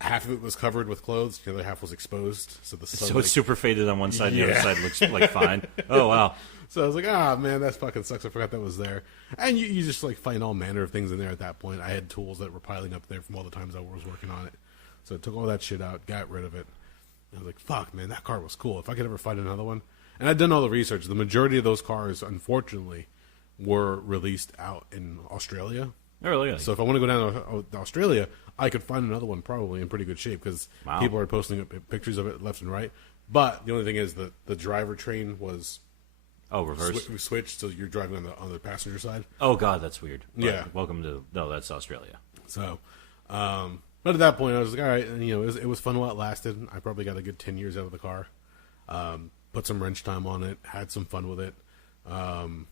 half of it was covered with clothes, the other half was exposed. So it's super faded on one side, and the other side looks like fine. Oh wow! So I was like, man, that fucking sucks. I forgot that was there. And you just like find all manner of things in there at that point. I had tools that were piling up there from all the times I was working on it. So I took all that shit out, got rid of it. And I was like, fuck, man, that car was cool. If I could ever find another one. And I'd done all the research. The majority of those cars, unfortunately, were released out in Australia. Oh, really? So if I want to go down to Australia, I could find another one probably in pretty good shape because people are posting pictures of it left and right. But the only thing is that the driver train was reversed. Switched, so you're driving on the passenger side. Oh God, that's weird. But yeah. Welcome to that's Australia. So, but at that point, I was like, all right, and it was fun while it lasted. I probably got a good 10 years out of the car. Put some wrench time on it, had some fun with it. Around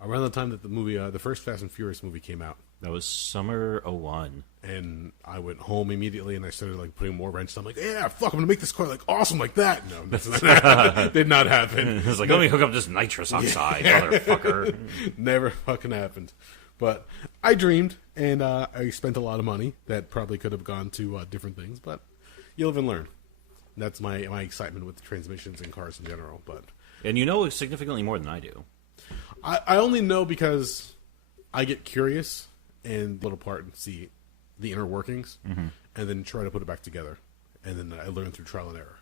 the time that the movie, the first Fast and Furious movie came out. That was summer 2001. And I went home immediately and I started like putting more wrench. I'm like, yeah, fuck, I'm gonna make this car like awesome like that. No, that's not did not happen. It was like, let me hook up this nitrous oxide, motherfucker. Never fucking happened. But I dreamed, and I spent a lot of money that probably could have gone to different things. But you live and learn. That's my excitement with transmissions and cars in general. And you know significantly more than I do. I only know because I get curious and pull it apart and see the inner workings, and then try to put it back together. And then I learn through trial and error.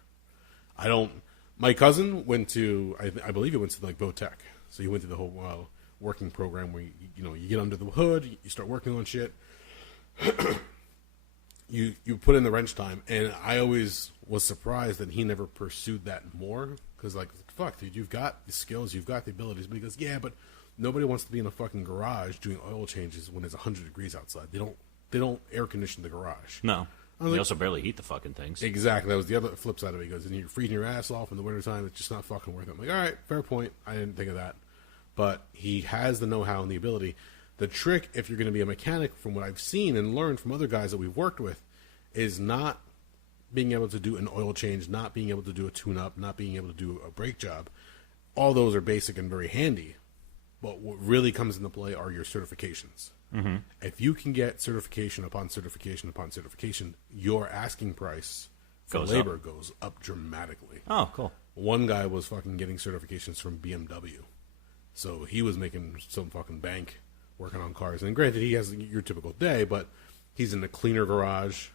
My cousin went to, I believe he went to like Votech. So he went through the whole working program where you get under the hood, you start working on shit. You put in the wrench time, and I always was surprised that he never pursued that more. Because, like, fuck, dude, you've got the skills, you've got the abilities. But he goes, yeah, but nobody wants to be in a fucking garage doing oil changes when it's 100 degrees outside. They don't air condition the garage. No. They also barely heat the fucking things. Exactly. That was the other flip side of it. He goes, and you're freezing your ass off in the wintertime. It's just not fucking worth it. I'm like, all right, fair point. I didn't think of that. But he has the know-how and the ability. The trick, if you're going to be a mechanic, from what I've seen and learned from other guys that we've worked with, is not being able to do an oil change, not being able to do a tune-up, not being able to do a brake job. All those are basic and very handy. But what really comes into play are your certifications. Mm-hmm. If you can get certification upon certification upon certification, your asking price for labor goes up dramatically. Oh, cool. One guy was fucking getting certifications from BMW. So he was making some fucking bank working on cars. And granted, he has your typical day, but he's in a cleaner garage.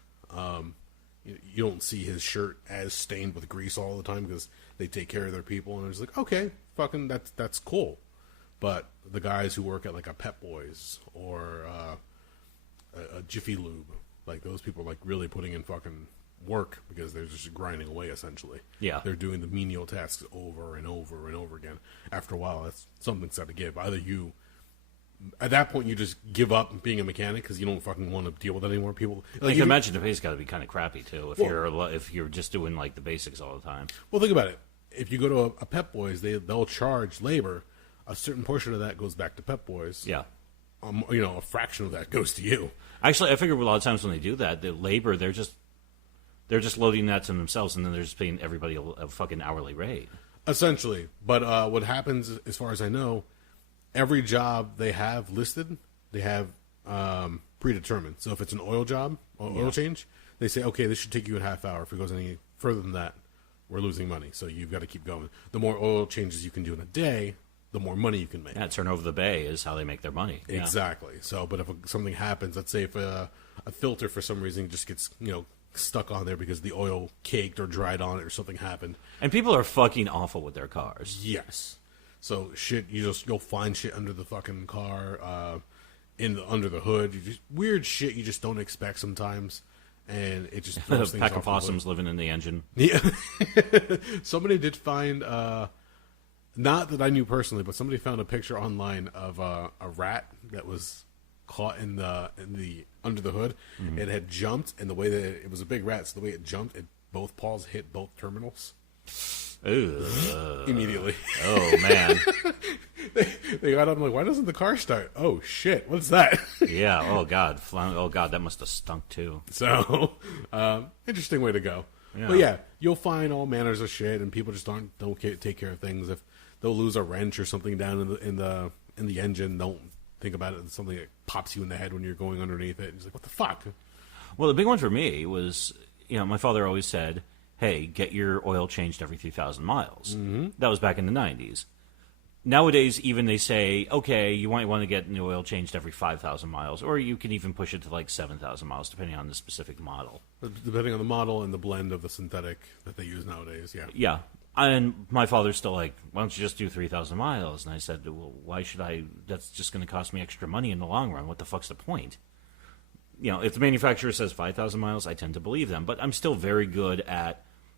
You don't see his shirt as stained with grease all the time because they take care of their people. And it's like, okay, fucking that's cool. but the guys who work at like a Pep Boys or a Jiffy Lube, like those people are like really putting in fucking work because they're just grinding away essentially. Yeah. They're doing the menial tasks over and over and over again. After a while, that's something's got to give. Either you, at that point, you just give up being a mechanic because you don't fucking want to deal with it anymore. People, like, I can imagine the pay's got to be kind of crappy too if you're just doing like the basics all the time. Well, think about it. If you go to a Pep Boys, they'll charge labor. A certain portion of that goes back to Pep Boys. Yeah. A fraction of that goes to you. Actually, I figure a lot of times when they do that, the labor they're just loading that to themselves, and then they're just paying everybody a fucking hourly rate. Essentially, but what happens, as far as I know, every job they have listed, they have predetermined. So if it's an oil job, oil change, they say, okay, this should take you a half hour. If it goes any further than that, we're losing money. So you've got to keep going. The more oil changes you can do in a day, the more money you can make. Yeah, turn over the bay is how they make their money. Yeah. Exactly. So, but if something happens, let's say if a filter for some reason just gets, stuck on there because the oil caked or dried on it or something happened. And people are fucking awful with their cars. Yes. So shit, you'll find shit under the fucking car, under the hood. Weird shit you just don't expect sometimes. And it just throws things pack off of possums living in the engine. Yeah. Somebody did find, not that I knew personally, but somebody found a picture online of a rat that was caught in the under the hood. Mm-hmm. It had jumped, and the way that it was a big rat, so the way it jumped, both paws hit both terminals. Immediately. Oh man. They got up and like, why doesn't the car start? Oh shit, what's that? Yeah. Oh god. Oh god, that must have stunk too. So, interesting way to go. Yeah. But yeah, you'll find all manners of shit, and people just don't take care of things. If they'll lose a wrench or something down in the engine, don't think about it. It's something that pops you in the head when you're going underneath it. It's like, what the fuck? Well, the big one for me was, my father always said, hey, get your oil changed every 3,000 miles. Mm-hmm. That was back in the 90s. Nowadays, even they say, okay, you might want to get the oil changed every 5,000 miles, or you can even push it to like 7,000 miles, depending on the specific model. Depending on the model and the blend of the synthetic that they use nowadays, yeah. Yeah. And my father's still like, why don't you just do 3,000 miles? And I said, well, why should I? That's just going to cost me extra money in the long run. What the fuck's the point? If the manufacturer says 5,000 miles, I tend to believe them. But I'm still very good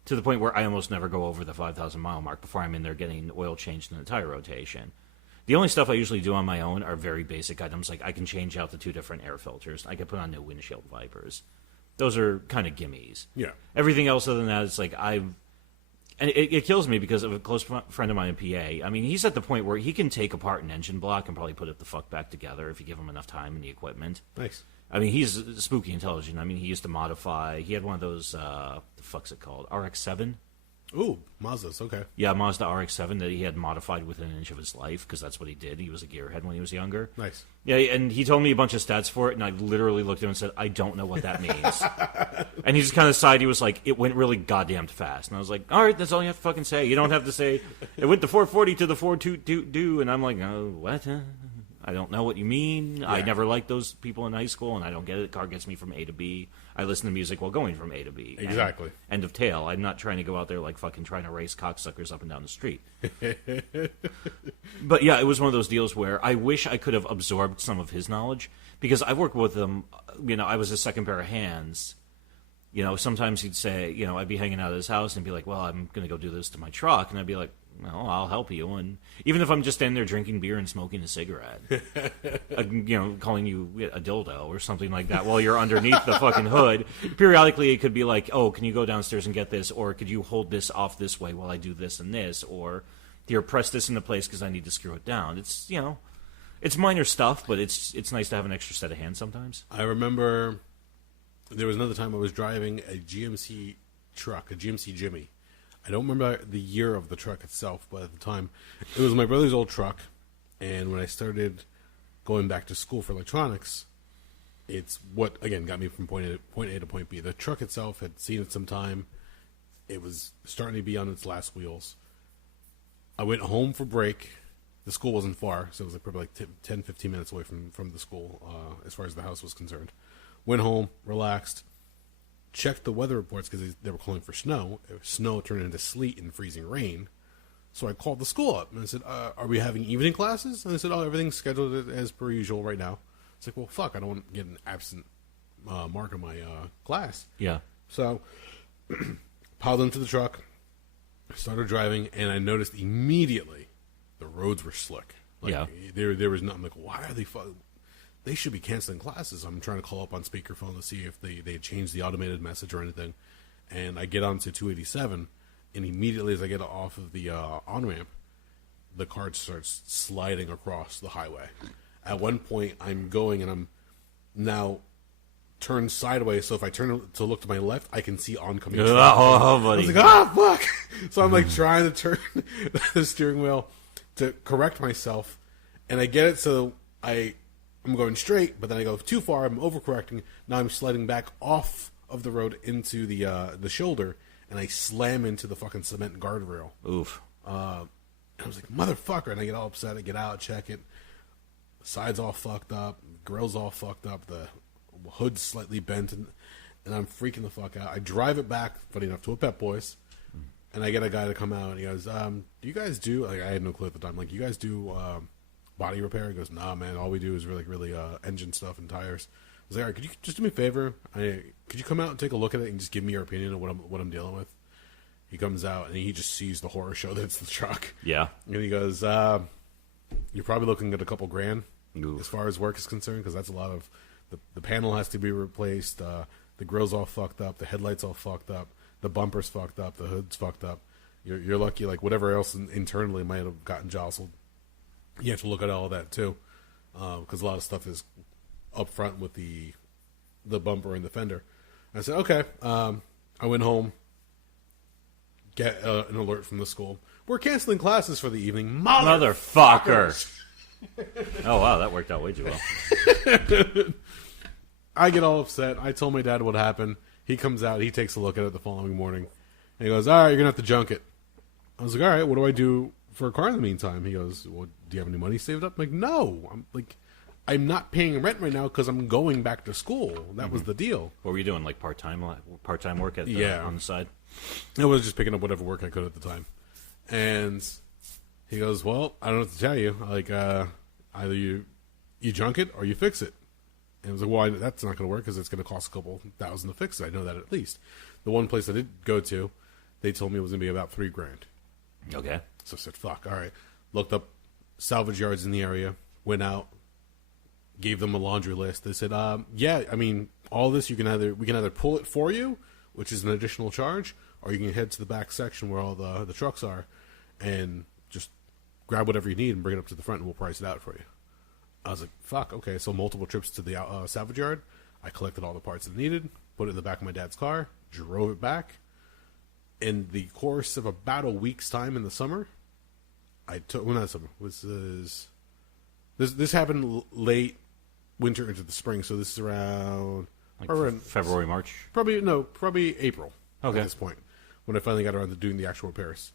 to the point where I almost never go over the 5,000 mile mark before I'm in there getting oil changed in the tire rotation. The only stuff I usually do on my own are very basic items, like I can change out the 2 different air filters. I can put on new windshield wipers. Those are kind of gimmies. Yeah. Everything else other than that, it's like and it kills me because of a close friend of mine in PA. I mean, he's at the point where he can take apart an engine block and probably put it the fuck back together if you give him enough time and the equipment. Nice. I mean, he's spooky intelligent. I mean, he used to modify. He had one of those, the fuck's it called? RX-7? Ooh, Mazda's, okay. Yeah, Mazda RX-7 that he had modified within an inch of his life because that's what he did. He was a gearhead when he was younger. Nice. Yeah, and he told me a bunch of stats for it, and I literally looked at him and said, I don't know what that means. And he just kind of sighed. He was like, it went really goddamn fast. And I was like, all right, that's all you have to fucking say. You don't have to say, it went to 440 to the 422. And I'm like, oh, what? I don't know what you mean. Yeah. I never liked those people in high school, and I don't get it. The car gets me from A to B. I listen to music while going from A to B. Exactly. End of tale. I'm not trying to go out there like fucking trying to race cocksuckers up and down the street. But yeah, it was one of those deals where I wish I could have absorbed some of his knowledge because I've worked with him. I was his second pair of hands. Sometimes he'd say, I'd be hanging out at his house and be like, well, I'm going to go do this to my truck. And I'd be like, well, I'll help you. And even if I'm just standing there drinking beer and smoking a cigarette, calling you a dildo or something like that while you're underneath the fucking hood, periodically it could be like, oh, can you go downstairs and get this? Or could you hold this off this way while I do this and this? Or here, press this into place because I need to screw it down. It's, it's minor stuff, but it's nice to have an extra set of hands sometimes. I remember there was another time I was driving a GMC truck, a GMC Jimmy. I don't remember the year of the truck itself, but at the time, it was my brother's old truck. And when I started going back to school for electronics, it's what, again, got me from point A to point B. The truck itself had seen it some time. It was starting to be on its last wheels. I went home for break. The school wasn't far, so it was probably 10, 15 minutes away from the school as far as the house was concerned. Went home, relaxed. Checked the weather reports because they were calling for snow. Snow turned into sleet and freezing rain. So I called the school up, and I said, are we having evening classes? And they said, oh, everything's scheduled as per usual right now. It's like, well, fuck, I don't want to get an absent mark on my class. Yeah. So piled into the truck, started driving, and I noticed immediately the roads were slick. Like, yeah. There was nothing. Like, why are they they should be canceling classes. I'm trying to call up on speakerphone to see if they had changed the automated message or anything. And I get onto 287, and immediately as I get off of the on-ramp, the car starts sliding across the highway. At one point, I'm going, and I'm now turned sideways, so if I turn to look to my left, I can see oncoming traffic. Oh, buddy. I was like, fuck! So I'm like trying to turn the steering wheel to correct myself, and I get it so I'm going straight, but then I go too far, I'm overcorrecting, now I'm sliding back off of the road into the shoulder, and I slam into the fucking cement guardrail. Oof. And I was like, motherfucker, and I get all upset, I get out, check it, the side's all fucked up, grill's all fucked up, the hood's slightly bent, and I'm freaking the fuck out. I drive it back, funny enough, to a Pep Boys, and I get a guy to come out, and he goes, do you guys do, like, I had no clue at the time, like, you guys do body repair? He goes, nah, man, all we do is really engine stuff and tires. I was like, all right, could you just do me a favor? Could you come out and take a look at it and just give me your opinion of what I'm dealing with? He comes out, and he just sees the horror show that's the truck. Yeah. And he goes, you're probably looking at a couple grand Oof. as far as work is concerned, because that's a lot of... The panel has to be replaced. The grill's all fucked up. The headlights all fucked up. The bumper's fucked up. The hood's fucked up. You're lucky, like, whatever else internally might have gotten jostled. You have to look at all that, too, because a lot of stuff is up front with the bumper and the fender. I said, okay. I went home, get an alert from the school. We're canceling classes for the evening. Motherfucker! Oh, wow, that worked out way too well. I get all upset. I told my dad what happened. He comes out. He takes a look at it the following morning. And he goes, all right, you're going to have to junk it. I was like, all right, what do I do for a car in the meantime? He goes, well, do you have any money saved up? I'm like, no. I'm not paying rent right now because I'm going back to school. That was the deal. What were you doing, like part-time work on the side? I was just picking up whatever work I could at the time. And he goes, well, I don't know what to tell you. Like, either you junk it or you fix it. And I was like, well, that's not going to work because it's going to cost a couple $1,000 to fix it. I know that at least. The one place I did go to, they told me it was going to be about $3,000. Okay. So I said, fuck, all right. Looked up salvage yards in the area, went out, gave them a laundry list. They said, yeah, I mean, all this, we can either pull it for you, which is an additional charge, or you can head to the back section where all the trucks are and just grab whatever you need and bring it up to the front and we'll price it out for you. I was like, fuck, okay. So multiple trips to the salvage yard. I collected all the parts that I needed, put it in the back of my dad's car, drove it back. In the course of about a week's time in the summer, not summer, this happened late winter into the spring, so this is around... Like February, March? Probably April at this point, when I finally got around to doing the actual repairs.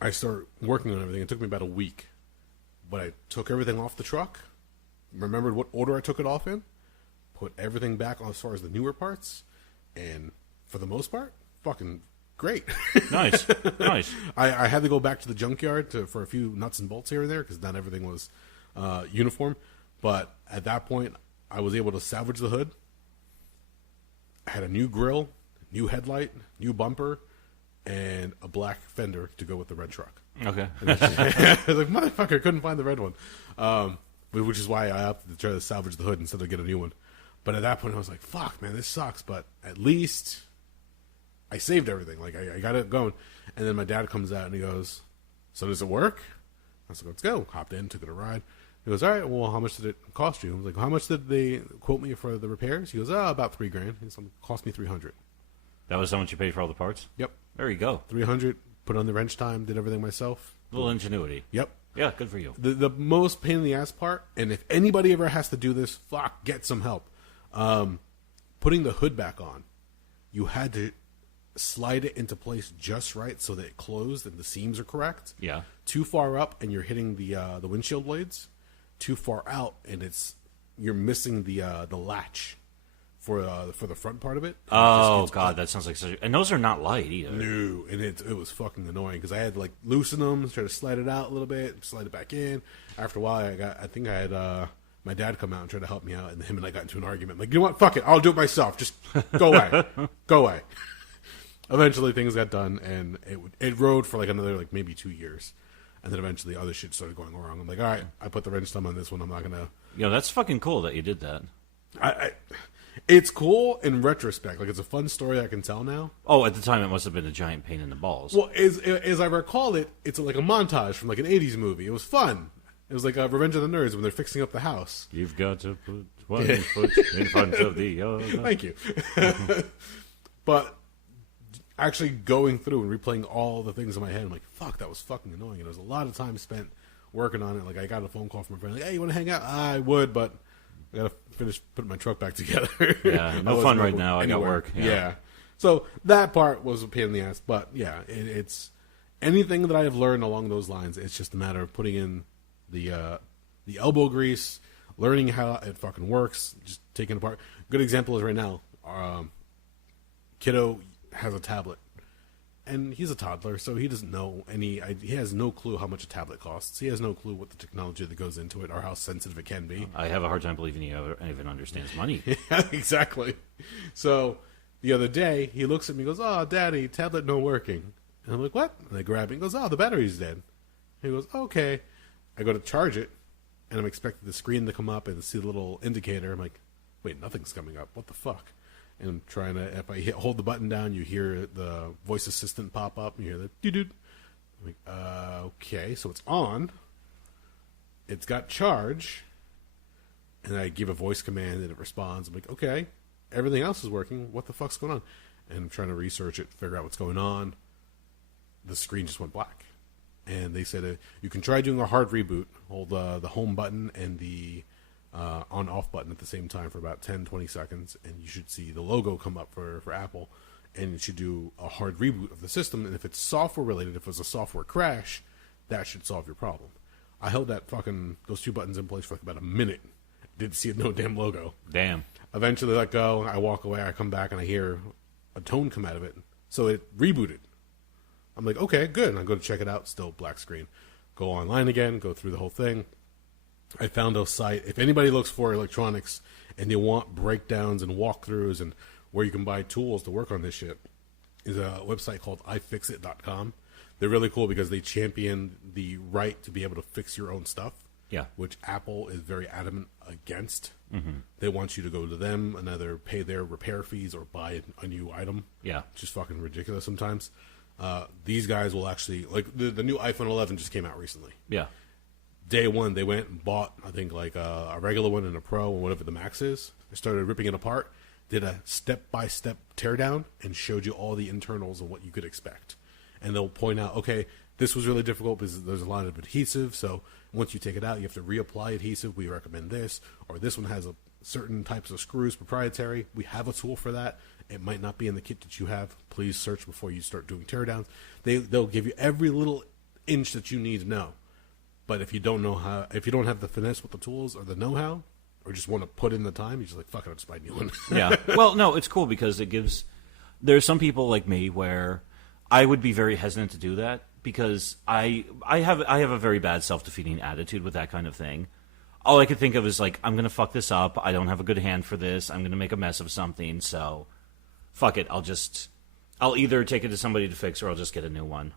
I started working on everything. It took me about a week. But I took everything off the truck, remembered what order I took it off in, put everything back on as far as the newer parts, and for the most part, fucking great. Nice. I had to go back to the junkyard for a few nuts and bolts here and there because not everything was uniform. But at that point, I was able to salvage the hood. I had a new grill, new headlight, new bumper, and a black fender to go with the red truck. Okay. I was like, motherfucker, I couldn't find the red one. Which is why I opted to try to salvage the hood instead of get a new one. But at that point, I was like, fuck, man, this sucks. But at least I saved everything. Like, I got it going. And then my dad comes out and he goes, so does it work? I was like, let's go. Hopped in, took it a ride. He goes, all right, well, how much did it cost you? I was like, how much did they quote me for the repairs? He goes, about $3,000. It cost me $300. That was how much you paid for all the parts? Yep. There you go. $300. Put on the wrench time, did everything myself. A little ingenuity. Yep. Yeah, good for you. The most pain in the ass part, and if anybody ever has to do this, fuck, get some help. Putting the hood back on, you had to slide it into place just right so that it closed and the seams are correct. Yeah. Too far up and you're hitting the windshield blades. Too far out and you're missing the latch for the front part of it. Oh god, that sounds like such. And those are not light either. No, and it was fucking annoying because I had to like loosen them, try to slide it out a little bit, slide it back in. After a while, I think I had my dad come out and try to help me out, and him and I got into an argument. I'm like, you know what? Fuck it, I'll do it myself. Just go away, go away. Eventually, things got done, and it rode for like another like maybe 2 years, and then eventually other shit started going wrong. I'm like, all right, I put the wrench thumb on this one. I'm not gonna. Yo, that's fucking cool that you did that. It's cool in retrospect. Like, it's a fun story I can tell now. Oh, at the time, it must have been a giant pain in the balls. Well, as I recall it, it's like a montage from like an 80s movie. It was fun. It was like Revenge of the Nerds when they're fixing up the house. You've got to put one foot in front of the other. Thank you. But actually going through and replaying all the things in my head, I'm like, fuck, that was fucking annoying. And there was a lot of time spent working on it. Like, I got a phone call from a friend, like, hey, you want to hang out? I would, but I got to finish putting my truck back together. Yeah, no fun right now. I got work. Yeah. So that part was a pain in the ass. But, yeah, it's anything that I have learned along those lines, it's just a matter of putting in the elbow grease, learning how it fucking works, just taking it apart. Good example is right now, kiddo has a tablet, and he's a toddler, so he doesn't know he has no clue how much a tablet costs. He has no clue what the technology that goes into it or how sensitive it can be. I have a hard time believing he even understands money. Yeah, exactly. So the other day, he looks at me and goes, oh, Daddy, tablet no working. And I'm like, what? And I grab it and goes, oh, the battery's dead. He goes, okay. I go to charge it, and I'm expecting the screen to come up and see the little indicator. I'm like, wait, nothing's coming up. What the fuck? And I'm trying to, if I hold the button down, you hear the voice assistant pop up, and you hear the doo-doo. I'm like, okay, so it's on. It's got charge. And I give a voice command, and it responds. I'm like, okay, everything else is working. What the fuck's going on? And I'm trying to research it, figure out what's going on. The screen just went black. And they said you can try doing a hard reboot. Hold the home button and the on-off button at the same time for about 10, 20 seconds, and you should see the logo come up for Apple, and it should do a hard reboot of the system. And if it's software-related, if it's a software crash, that should solve your problem. I held those two buttons in place for like about a minute. Didn't see no damn logo. Damn. Eventually let go. I walk away. I come back, and I hear a tone come out of it. So it rebooted. I'm like, okay, good. And I go to check it out. Still black screen. Go online again. Go through the whole thing. I found a site. If anybody looks for electronics and they want breakdowns and walkthroughs and where you can buy tools to work on this shit, is a website called ifixit.com. They're really cool because they champion the right to be able to fix your own stuff. Yeah. Which Apple is very adamant against. Mm-hmm. They want you to go to them and either pay their repair fees or buy a new item. Yeah. Which is fucking ridiculous sometimes. These guys will actually, like, the new iPhone 11 just came out recently. Yeah. Day one, they went and bought, I think, like a regular one and a Pro and whatever the Max is. They started ripping it apart, did a step-by-step teardown, and showed you all the internals and what you could expect. And they'll point out, okay, this was really difficult because there's a lot of adhesive, so once you take it out, you have to reapply adhesive. We recommend this. Or this one has certain types of screws, proprietary. We have a tool for that. It might not be in the kit that you have. Please search before you start doing teardowns. They'll give you every little inch that you need to know. But if you don't know how, if you don't have the finesse with the tools or the know-how, or just want to put in the time, you're just like, fuck it, I'll just buy a new one. Yeah. Well, no, it's cool because it gives. There's some people like me where I would be very hesitant to do that because I have a very bad self-defeating attitude with that kind of thing. All I could think of is like, I'm gonna fuck this up. I don't have a good hand for this. I'm gonna make a mess of something. So, fuck it. I'll either take it to somebody to fix or I'll just get a new one.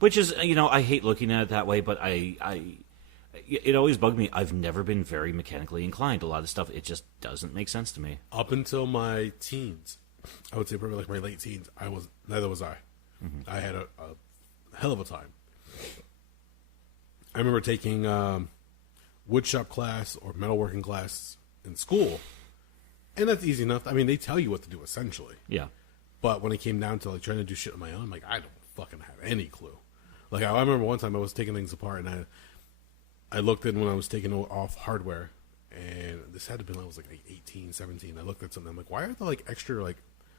Which is, I hate looking at it that way, but it always bugged me. I've never been very mechanically inclined. A lot of stuff, it just doesn't make sense to me. Up until my teens, I would say probably like my late teens, neither was I. Mm-hmm. I had a hell of a time. I remember taking woodshop class or metalworking class in school, and that's easy enough. I mean, they tell you what to do essentially. Yeah. But when it came down to like trying to do shit on my own, like I don't fucking have any clue. Like I remember one time I was taking things apart and I looked in when I was taking off hardware, and this had to be when I was like 18, 17. I looked at something. I'm like, why are there like extra like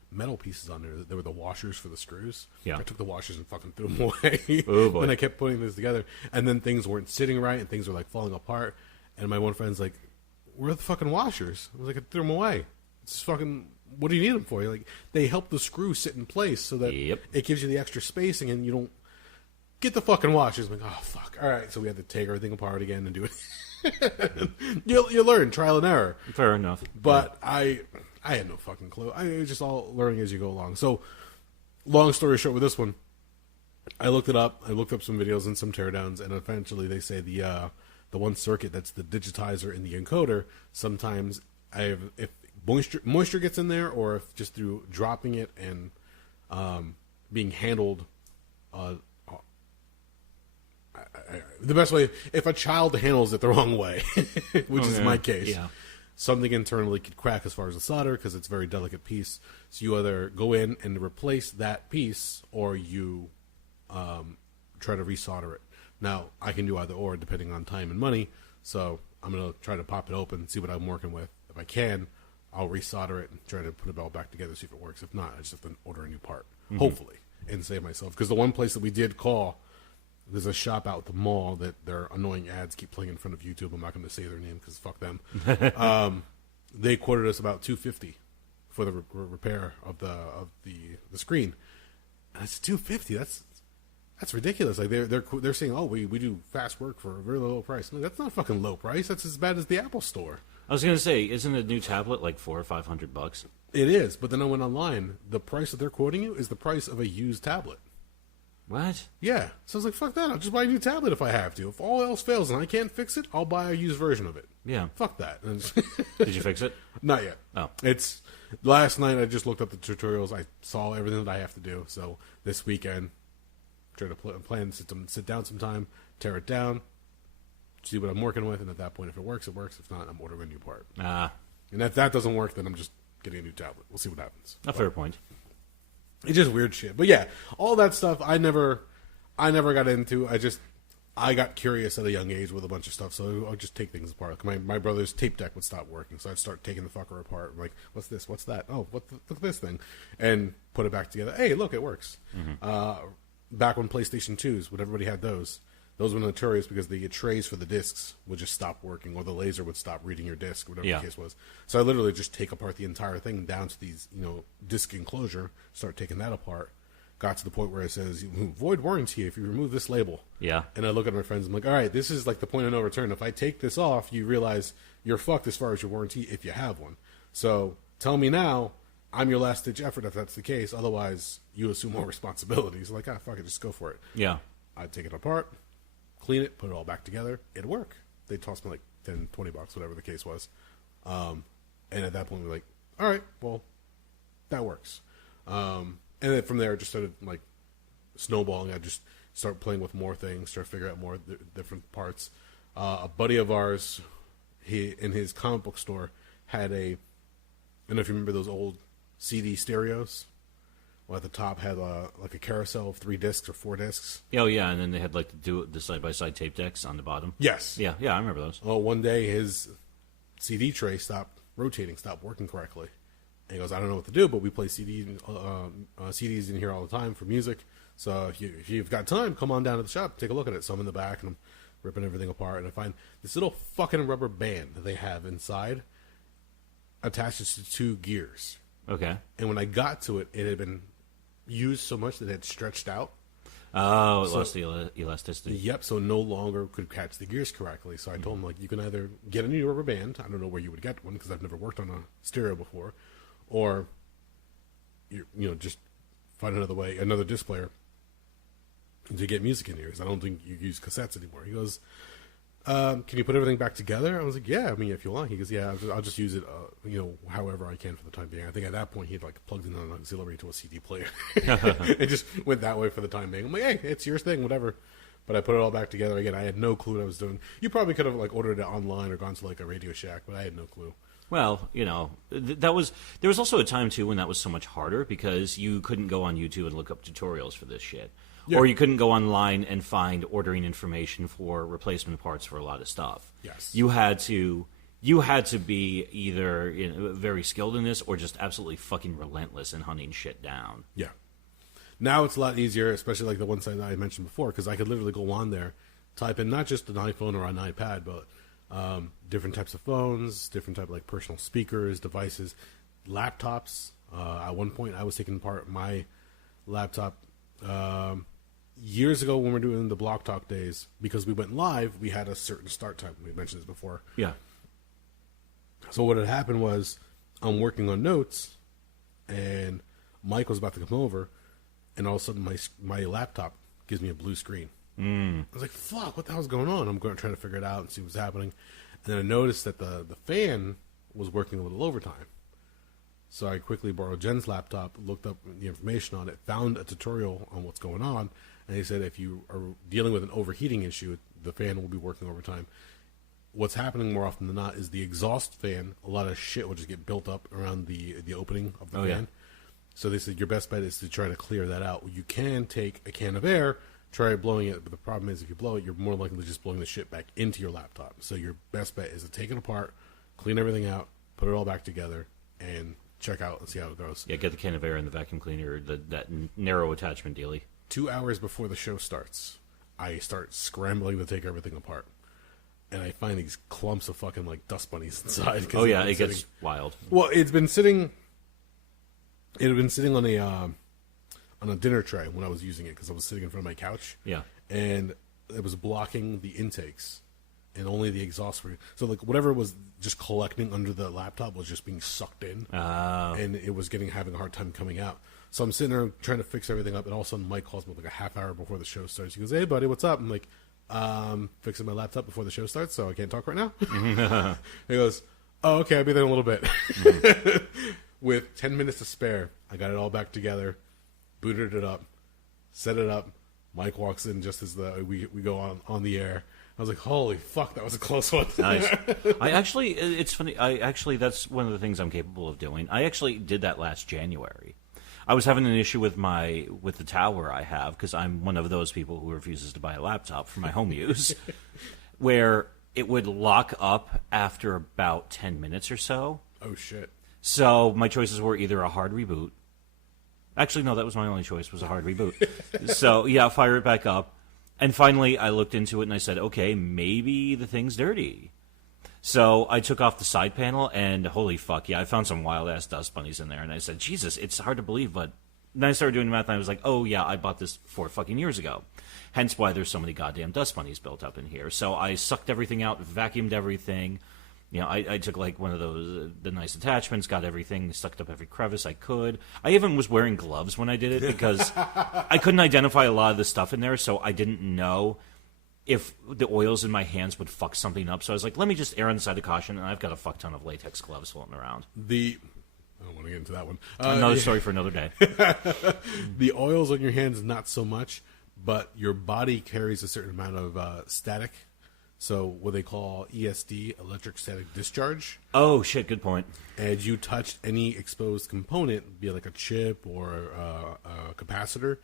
metal pieces on there? There were the washers for the screws. Yeah. I took the washers and fucking threw them away. Oh boy. And I kept putting this together, and then things weren't sitting right, and things were like falling apart. And my one friend's like, "Where are the fucking washers?" I was like, "I threw them away." It's fucking. What do you need them for? Like they help the screw sit in place so that it gives you the extra spacing, and you don't get the fucking watches. Like, oh fuck! All right, so we had to take everything apart again and do it. you learn trial and error. Fair enough. But I had no fucking clue. It was just all learning as you go along. So, long story short, with this one, I looked it up. I looked up some videos and some teardowns, and eventually they say the one circuit that's the digitizer in the encoder. Sometimes if moisture gets in there, or if just through dropping it and being handled, the best way, if a child handles it the wrong way, which is my case, something internally could crack as far as the solder, because it's a very delicate piece. So you either go in and replace that piece, or you try to resolder it. Now, I can do either or, depending on time and money, so I'm going to try to pop it open, see what I'm working with. If I can, I'll resolder it and try to put it all back together, see if it works. If not, I just have to order a new part, hopefully, and save myself. Because the one place that we did call, there's a shop out at the mall that their annoying ads keep playing in front of YouTube. I'm not going to say their name because fuck them. They quoted us about $250 for the repair of the screen. And it's $250. That's ridiculous. Like they're saying, oh, we do fast work for a very low price. No, that's not fucking low price. That's as bad as the Apple Store. I was going to say, isn't a new tablet like $400 or $500? It is, but then I went online. The price that they're quoting you is the price of a used tablet. What? Yeah. So I was like, fuck that. I'll just buy a new tablet if I have to. If all else fails and I can't fix it, I'll buy a used version of it. Yeah. Fuck that. Did you fix it? Not yet. Oh. It's last night I just looked up the tutorials. I saw everything that I have to do. So this weekend, try to plan, sit down sometime, tear it down, see what I'm working with, and at that point, if it works, it works. If not, I'm ordering a new part. And if that doesn't work, then I'm just getting a new tablet. We'll see what happens. Fair point. It's just weird shit. But yeah, all that stuff I never got into. I got curious at a young age with a bunch of stuff, so I'll just take things apart. Like my brother's tape deck would stop working, so I'd start taking the fucker apart. I'm like, what's this? What's that? Oh, look at this thing, and put it back together. Hey, look, it works. Back when PlayStation 2s, when everybody had those were notorious because the trays for the discs would just stop working, or the laser would stop reading your disc, whatever the case was. So I literally just take apart the entire thing down to these, disc enclosure, start taking that apart. Got to the point where it says, void warranty if you remove this label. Yeah. And I look at my friends, I'm like, all right, this is like the point of no return. If I take this off, you realize you're fucked as far as your warranty if you have one. So tell me now, I'm your last ditch effort if that's the case. Otherwise, you assume more responsibilities. Like, fuck it, just go for it. Yeah. I'd take it apart, clean it, put it all back together. It'd work. They'd toss me like $10, $20, whatever the case was. And at that point, we're like, all right, well, that works. And then from there, it just started like snowballing. I just start playing with more things, start figuring out more different parts. A buddy of ours, he in his comic book store had I don't know if you remember those old CD stereos. Well, at the top had like a carousel of 3 discs or 4 discs. Oh yeah, and then they had like the side by side tape decks on the bottom. Yes. Yeah, I remember those. Well, one day his CD tray stopped rotating, stopped working correctly. And he goes, I don't know what to do, but we play CDs in here all the time for music. So if you've got time, come on down to the shop, take a look at it. So I'm in the back, and I'm ripping everything apart. And I find this little fucking rubber band that they have inside attaches to 2 gears. Okay. And when I got to it, it had been used so much that it had stretched out. Oh, it lost the elasticity. Yep, so no longer could catch the gears correctly. So I told him, like, you can either get a new rubber band. I don't know where you would get one because I've never worked on a stereo before. Or, just find another disc player to get music in here, because I don't think you use cassettes anymore. He goes, can you put everything back together? I was like, yeah, I mean, if you want. He goes, yeah, I'll just use it, however I can for the time being. I think at that point he had like plugged in an auxiliary to a CD player. It just went that way for the time being. I'm like, hey, it's your thing, whatever. But I put it all back together. Again, I had no clue what I was doing. You probably could have like ordered it online or gone to like a Radio Shack, but I had no clue. Well, there was also a time too when that was so much harder because you couldn't go on YouTube and look up tutorials for this shit. Yeah. Or you couldn't go online and find ordering information for replacement parts for a lot of stuff. Yes. You had to be either very skilled in this or just absolutely fucking relentless in hunting shit down. Yeah. Now it's a lot easier, especially like the one site that I mentioned before, because I could literally go on there, type in not just an iPhone or an iPad, but different types of phones, different type of like personal speakers, devices, laptops. At one point, I was taking apart my laptop years ago when we were doing the Block Talk days. Because we went live, we had a certain start time. We mentioned this before. Yeah. So what had happened was, I'm working on notes, and Mike was about to come over, and all of a sudden my laptop gives me a blue screen. I was like, fuck, what the hell's going on? I'm going to try to figure it out and see what's happening. And then I noticed that the fan was working a little overtime. So I quickly borrowed Jen's laptop, looked up the information on it, found a tutorial on what's going on, and he said if you are dealing with an overheating issue, the fan will be working overtime. What's happening more often than not is the exhaust fan, a lot of shit will just get built up around the opening of the fan. Yeah. So they said your best bet is to try to clear that out. You can take a can of air, try blowing it, but the problem is if you blow it, you're more likely just blowing the shit back into your laptop. So your best bet is to take it apart, clean everything out, put it all back together, and check out and see how it goes. Yeah, get the can of air in the vacuum cleaner, that narrow attachment dealy. 2 hours before the show starts, I start scrambling to take everything apart. And I find these clumps of fucking, like, dust bunnies inside. Oh, yeah, it gets wild. Well, it had been sitting on a dinner tray when I was using it because I was sitting in front of my couch. Yeah. And it was blocking the intakes. And only the exhaust were... So, like, whatever was just collecting under the laptop was just being sucked in. And it was having a hard time coming out. So I'm sitting there trying to fix everything up, and all of a sudden Mike calls me like a half hour before the show starts. He goes, hey, buddy, what's up? I'm like, fixing my laptop before the show starts, so I can't talk right now. He goes, oh, okay, I'll be there in a little bit. With 10 minutes to spare, I got it all back together, booted it up, set it up. Mike walks in just as we go on the air. I was like, holy fuck, that was a close one. Nice. It's funny. That's one of the things I'm capable of doing. I actually did that last January. I was having an issue with the tower I have because I'm one of those people who refuses to buy a laptop for my home use, where it would lock up after about 10 minutes or so. Oh, shit. So my choices were either a hard reboot. Actually, no, that was my only choice, was a hard reboot. So, yeah, fire it back up. And finally, I looked into it and I said, okay, maybe the thing's dirty. So I took off the side panel, and holy fuck, yeah, I found some wild-ass dust bunnies in there. And I said, Jesus, it's hard to believe, but then I started doing the math, and I was like, oh, yeah, I bought this 4 fucking years ago. Hence why there's so many goddamn dust bunnies built up in here. So I sucked everything out, vacuumed everything. You know, I took, like, one of those, the nice attachments, got everything, sucked up every crevice I could. I even was wearing gloves when I did it because I couldn't identify a lot of the stuff in there, so I didn't know if the oils in my hands would fuck something up. So I was like, let me just err on the side of caution, and I've got a fuck ton of latex gloves floating around. I don't want to get into that one. Another story for another day. The oils on your hands, not so much, but your body carries a certain amount of static. So what they call ESD, electric static discharge. Oh, shit, good point. And you touched any exposed component, be it like a chip or a capacitor,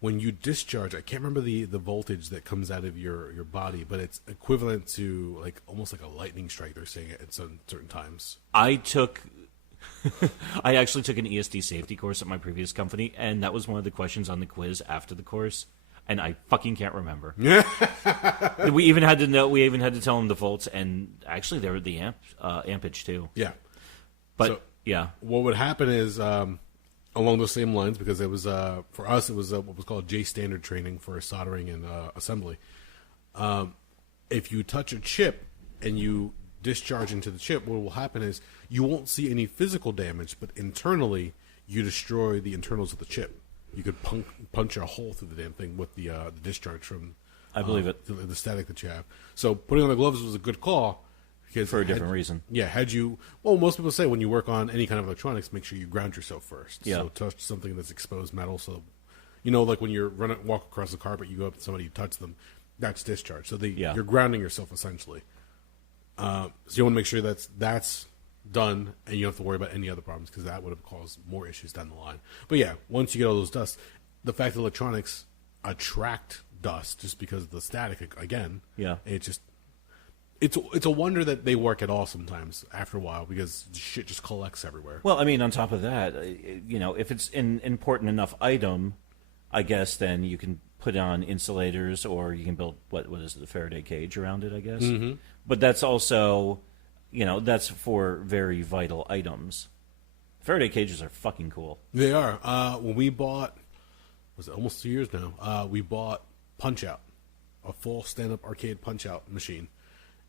when you discharge, I can't remember the voltage that comes out of your body, but it's equivalent to like almost like a lightning strike, they're saying it at certain times. I actually took an ESD safety course at my previous company, and that was one of the questions on the quiz after the course. And I fucking can't remember. We even had to tell them the volts, and actually they were the ampage too. Yeah. But so, yeah. What would happen is along those same lines, because it was for us it was what was called J standard training for soldering and assembly. If you touch a chip and you discharge into the chip, what will happen is you won't see any physical damage, but internally you destroy the internals of the chip. You could punch a hole through the damn thing with the discharge from... I believe it. The static that you have. So putting on the gloves was a good call. Because for a different reason. Yeah, most people say when you work on any kind of electronics, make sure you ground yourself first. Yeah. So touch something that's exposed metal. So, you know, like when you're walk across the carpet, you go up to somebody, you touch them, that's discharge. So you're grounding yourself essentially. So you want to make sure that's done, and you don't have to worry about any other problems because that would have caused more issues down the line. But yeah, once you get all those dust, the fact that electronics attract dust just because of the static again. Yeah, it's a wonder that they work at all sometimes after a while because shit just collects everywhere. Well, I mean, on top of that, you know, if it's an important enough item, I guess then you can put on insulators or you can build what is it, a Faraday cage around it, I guess. Mm-hmm. But that's also, you know, that's for very vital items. Faraday cages are fucking cool. They are. When we bought, was it almost 2 years now? We bought Punch-Out, a full stand-up arcade Punch-Out machine,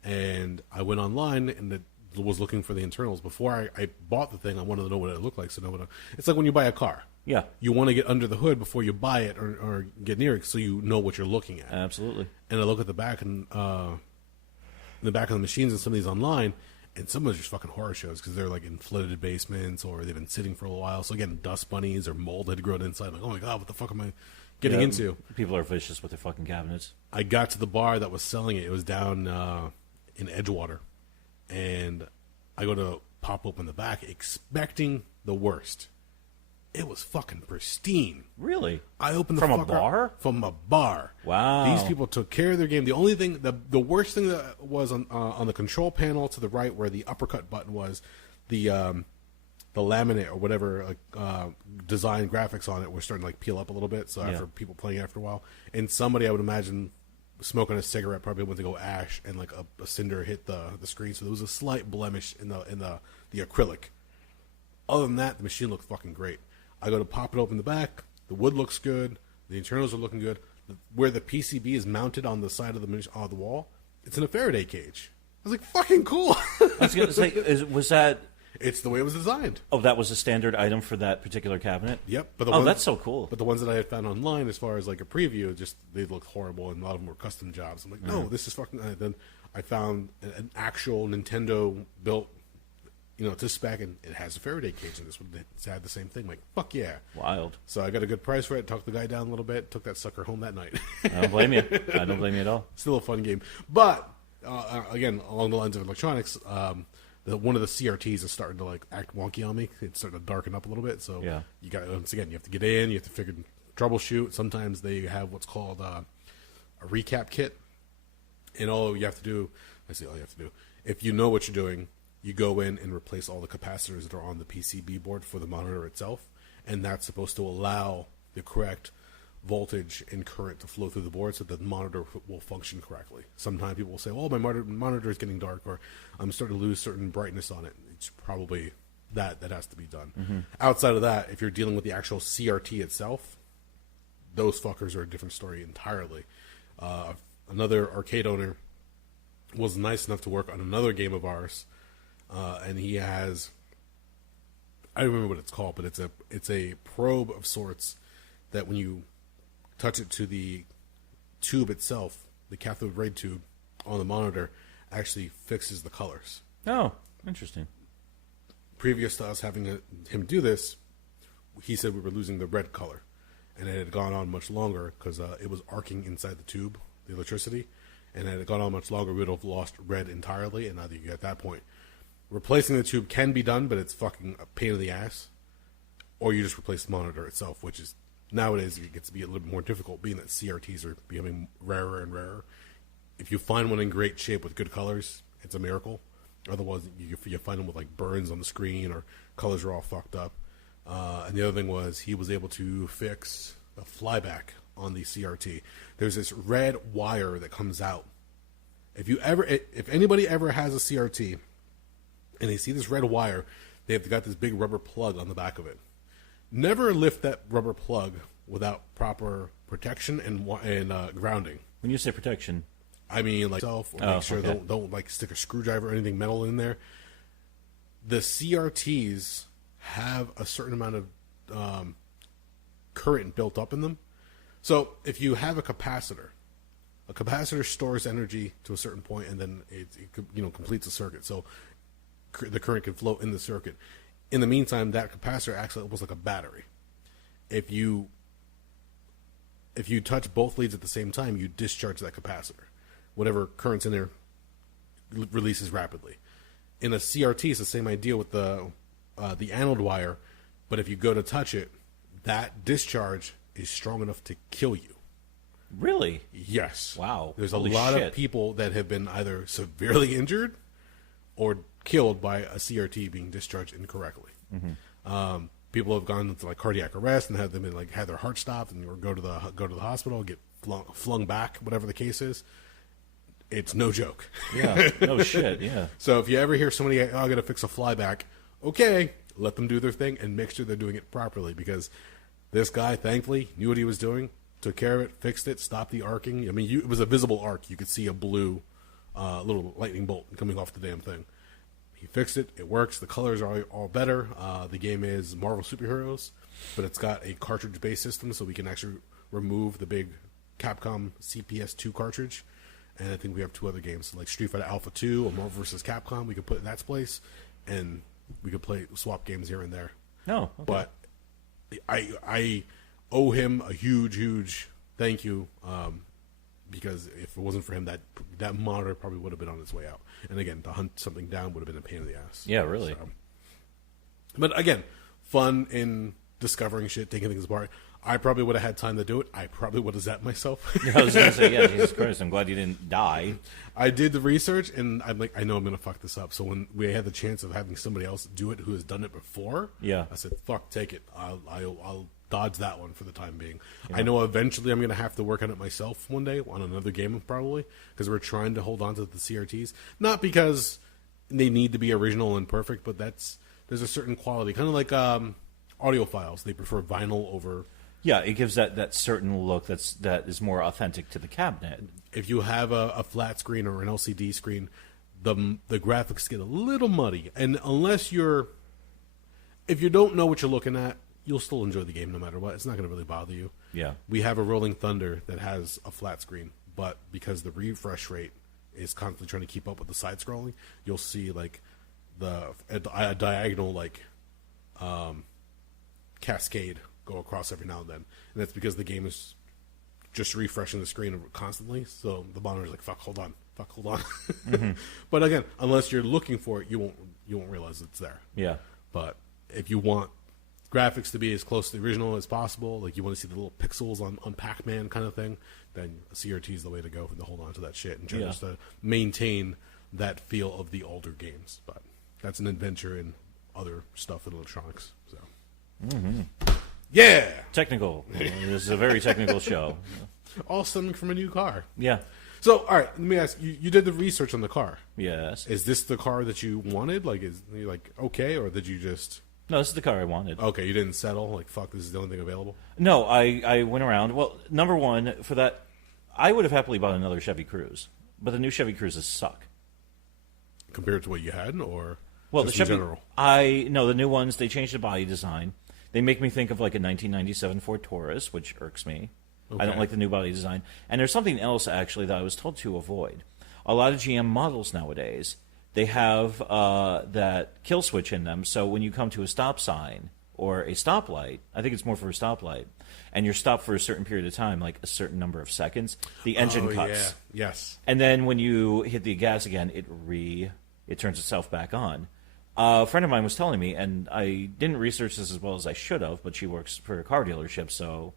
and I went online and was looking for the internals. Before I bought the thing, I wanted to know what it looked like. So it's like when you buy a car. Yeah. You want to get under the hood before you buy it or get near it, so you know what you're looking at. Absolutely. And I look at the back and the back of the machines and some of these online, and some of them are just fucking horror shows because they're like in flooded basements or they've been sitting for a while. So again, dust bunnies or mold had grown inside. Like, oh my god, what the fuck am I getting into? People are vicious with their fucking cabinets. I got to the bar that was selling it. It was down in Edgewater, and I go to pop open the back, expecting the worst. It was fucking pristine. Really? I opened the From a fucker bar? From a bar. Wow. These people took care of their game. The only thing, the worst thing that was on the control panel to the right, where the uppercut button was, the laminate or whatever design graphics on it were starting to like peel up a little bit. So after people playing after a while, and somebody I would imagine smoking a cigarette probably went to go ash, and like a cinder hit the screen. So there was a slight blemish in the acrylic. Other than that, the machine looked fucking great. I go to pop it open the back. The wood looks good. The internals are looking good. Where the PCB is mounted on the side of the wall, it's in a Faraday cage. I was like, fucking cool. I was going to say, was that... It's the way it was designed. Oh, that was a standard item for that particular cabinet? Yep. But that's so cool. But the ones that I had found online, as far as like a preview, just they looked horrible, and a lot of them were custom jobs. I'm like, no, this is fucking... And then I found an actual Nintendo-built, to spec, and it has a Faraday cage in this one. It's had the same thing. I'm like, fuck yeah. Wild. So I got a good price for it, talked the guy down a little bit, took that sucker home that night. I don't blame you. I don't blame you at all. Still a fun game. But, again, along the lines of electronics, one of the CRTs is starting to like act wonky on me. It's starting to darken up a little bit. So you got, once again, you have to get in, you have to troubleshoot. Sometimes they have what's called a recap kit. And all you have to do, if you know what you're doing, you go in and replace all the capacitors that are on the PCB board for the monitor itself, and that's supposed to allow the correct voltage and current to flow through the board so that the monitor will function correctly. Sometimes people will say, oh, my monitor is getting dark, or I'm starting to lose certain brightness on it. It's probably that has to be done. Mm-hmm. Outside of that, if you're dealing with the actual CRT itself, those fuckers are a different story entirely. Another arcade owner was nice enough to work on another game of ours, and he has, I don't remember what it's called, but it's a probe of sorts that when you touch it to the tube itself, the cathode ray tube on the monitor actually fixes the colors. Oh, interesting. Previous to us having him do this, he said we were losing the red color, and it had gone on much longer because it was arcing inside the tube, the electricity, and had it gone on much longer, we would have lost red entirely. And I think at that point, replacing the tube can be done, but it's fucking a pain in the ass. Or you just replace the monitor itself, which is nowadays it gets to be a little bit more difficult, being that CRTs are becoming rarer and rarer. If you find one in great shape with good colors, it's a miracle. Otherwise, you find them with like burns on the screen or colors are all fucked up. And the other thing was he was able to fix a flyback on the CRT. There's this red wire that comes out. If anybody ever has a CRT and they see this red wire, they've got this big rubber plug on the back of it. Never lift that rubber plug without proper protection and grounding. When you say protection, I mean like self, or make sure don't like stick a screwdriver or anything metal in there. The CRTs have a certain amount of current built up in them. So if you have a capacitor stores energy to a certain point, and then it completes a circuit. So the current can flow in the circuit. In the meantime, that capacitor acts almost like a battery. If you touch both leads at the same time, you discharge that capacitor. Whatever current's in there releases rapidly. In a CRT, it's the same idea with the anode wire, but if you go to touch it, that discharge is strong enough to kill you. Really? Yes. Wow. There's Holy a lot shit. of people that have been either severely injured or killed by a CRT being discharged incorrectly. Mm-hmm. People have gone into like cardiac arrest and had their heart stopped or go to the hospital, get flung back, whatever the case is. It's no joke. Yeah. No shit. Yeah. So if you ever hear somebody, I got to fix a flyback. Okay, let them do their thing, and make sure they're doing it properly. Because this guy, thankfully, knew what he was doing, took care of it, fixed it, stopped the arcing. I mean, it was a visible arc. You could see a blue little lightning bolt coming off the damn thing. He fixed it. It works. The colors are all better. The game is Marvel Superheroes, but it's got a cartridge-based system, so we can actually remove the big Capcom CPS2 cartridge. And I think we have 2 other games, like Street Fighter Alpha 2 or Marvel vs. Capcom. We could put in that place, and we could swap games here and there. No, okay. But I owe him a huge thank you, because if it wasn't for him, that monitor probably would have been on its way out. And again, to hunt something down would have been a pain in the ass. Yeah, really. So. But again, fun in discovering shit, taking things apart. I probably would have had time to do it. I probably would have zapped myself. I was going to say, yeah, Jesus Christ, I'm glad you didn't die. I did the research, and I'm like, I know I'm going to fuck this up. So when we had the chance of having somebody else do it who has done it before, yeah, I said, fuck, take it. I'll dodge that one for the time being. Yeah. I know eventually I'm going to have to work on it myself one day, on another game probably, because we're trying to hold on to the CRTs. Not because they need to be original and perfect, but there's a certain quality. Kind of like audiophiles. They prefer vinyl over... Yeah, it gives that certain look that is more authentic to the cabinet. If you have a flat screen or an LCD screen, the graphics get a little muddy. And if you don't know what you're looking at, you'll still enjoy the game no matter what. It's not going to really bother you. Yeah. We have a Rolling Thunder that has a flat screen, but because the refresh rate is constantly trying to keep up with the side scrolling, you'll see like a diagonal cascade go across every now and then, and that's because the game is just refreshing the screen constantly. So the monitor's like, fuck, hold on. Mm-hmm. But again, unless you're looking for it, you won't realize it's there. Yeah. But if you want graphics to be as close to the original as possible, like you want to see the little pixels on Pac-Man kind of thing, then CRT is the way to go to hold on to that shit and try just to maintain that feel of the older games. But that's an adventure in other stuff in electronics. So. Mm-hmm. Yeah! Technical. This is a very technical show. All stemming from a new car. Yeah. So, all right, let me ask you. You did the research on the car. Yes. Is this the car that you wanted? Like, is you like okay, or did you just? No, this is the car I wanted. Okay, you didn't settle. Like, fuck, this is the only thing available. No, I went around. Well, number one, for that, I would have happily bought another Chevy Cruze, but the new Chevy Cruzes suck. Compared to what you had, or well, just the Chevy. in general? No, the new ones, they changed the body design. They make me think of like a 1997 Ford Taurus, which irks me. Okay. I don't like the new body design. And there's something else, actually, that I was told to avoid. A lot of GM models nowadays, they have that kill switch in them, so when you come to a stop sign or a stoplight, I think it's more for a stoplight, and you're stopped for a certain period of time, like a certain number of seconds, the engine cuts. Yeah. Yes. And then when you hit the gas again, it turns itself back on. A friend of mine was telling me, and I didn't research this as well as I should have, but she works for a car dealership, so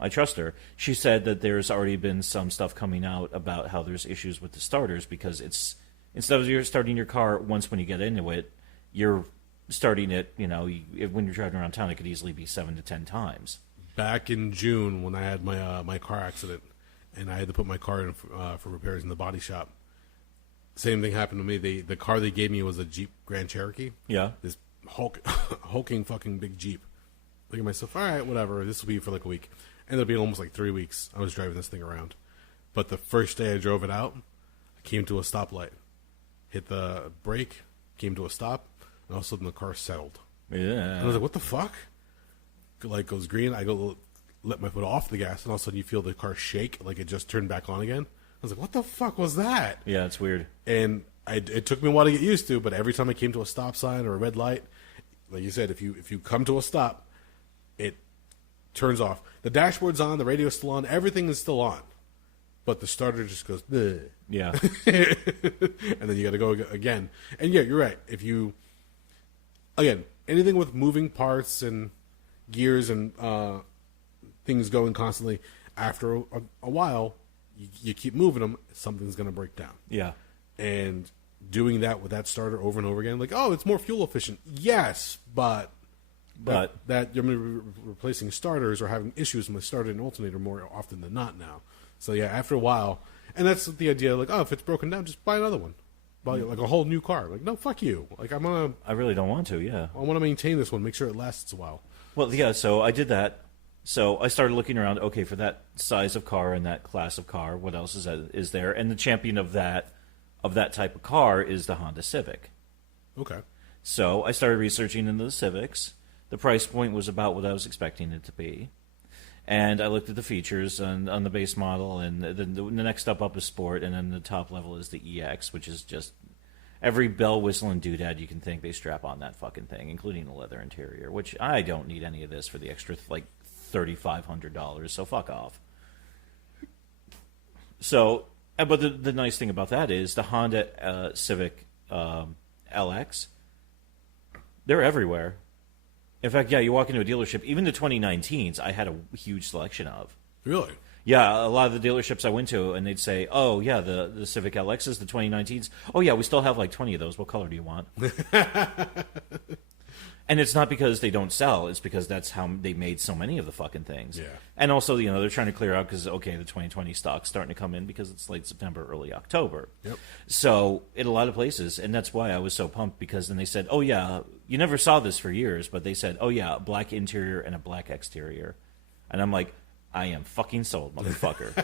I trust her. She said that there's already been some stuff coming out about how there's issues with the starters because it's instead of you're starting your car once when you get into it, you're starting it. When you're driving around town, it could easily be 7 to 10 times. Back in June, when I had my car accident, and I had to put my car in for repairs in the body shop. Same thing happened to me. The car they gave me was a Jeep Grand Cherokee. Yeah. This hulking fucking big Jeep. Thinking to myself, all right, whatever. This will be for like a week. Ended up being almost like 3 weeks. I was driving this thing around. But the first day I drove it out, I came to a stoplight. Hit the brake, came to a stop, and all of a sudden the car settled. Yeah. And I was like, what the fuck? Like goes green. I go let my foot off the gas, and all of a sudden you feel the car shake like it just turned back on again. I was like, what the fuck was that? Yeah, it's weird. And it took me a while to get used to, but every time I came to a stop sign or a red light, like you said, if you come to a stop, it turns off. The dashboard's on, the radio's still on, everything is still on. But the starter just goes, bleh. Yeah. And then you got to go again. And yeah, you're right. Again, anything with moving parts and gears and things going constantly, after a while, you keep moving them, something's going to break down. Yeah. And doing that with that starter over and over again, like, oh, it's more fuel efficient. Yes, but that you're replacing starters or having issues with starter and alternator more often than not now. So yeah, after a while, and that's the idea, like, oh, if it's broken down, just buy another one. buy like a whole new car. Like, no, fuck you. Like, I really don't want to. Yeah. I want to maintain this one, make sure it lasts a while. Well, yeah. So I did that. So I started looking around. Okay, for that size of car and that class of car, what else is there? And the champion of that type of car is the Honda Civic. Okay. So I started researching into the Civics. The price point was about what I was expecting it to be. And I looked at the features on the base model, and the next step up is Sport, and then the top level is the EX, which is just every bell, whistle, and doodad you can think they strap on that fucking thing, including the leather interior, which I don't need any of this for the extra, like, $3,500, so fuck off. So, but the nice thing about that is the Honda Civic LX, they're everywhere. In fact, yeah, you walk into a dealership, even the 2019s, I had a huge selection of. Really? Yeah, a lot of the dealerships I went to, and they'd say, oh, yeah, the Civic LXs, the 2019s, oh, yeah, we still have like 20 of those. What color do you want? And it's not because they don't sell. It's because that's how they made so many of the fucking things. Yeah. And also, you know, they're trying to clear out because, okay, the 2020 stock's starting to come in because it's late September, early October. Yep. So in a lot of places, and that's why I was so pumped, because then they said, oh, yeah, you never saw this for years, but they said, oh, yeah, a black interior and a black exterior. And I'm like, I am fucking sold, motherfucker.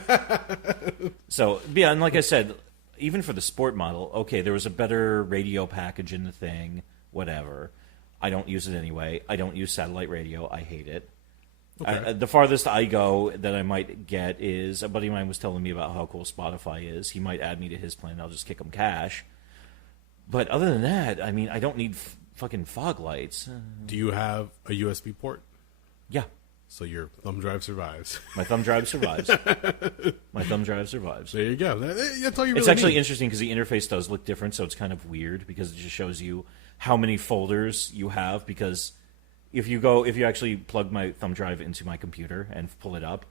So, yeah, and like I said, even for the Sport model, okay, there was a better radio package in the thing, whatever. I don't use it anyway. I don't use satellite radio. I hate it. Okay. The farthest I go that I might get is a buddy of mine was telling me about how cool Spotify is. He might add me to his plan. I'll just kick him cash. But other than that, I mean, I don't need fucking fog lights. Do you have a USB port? Yeah. So your thumb drive survives. My thumb drive survives. My thumb drive survives. There you go. That's all you really It's actually need. interesting because the interface does look different, so it's kind of weird because it just shows you how many folders you have. Because if you actually plug my thumb drive into my computer and pull it up,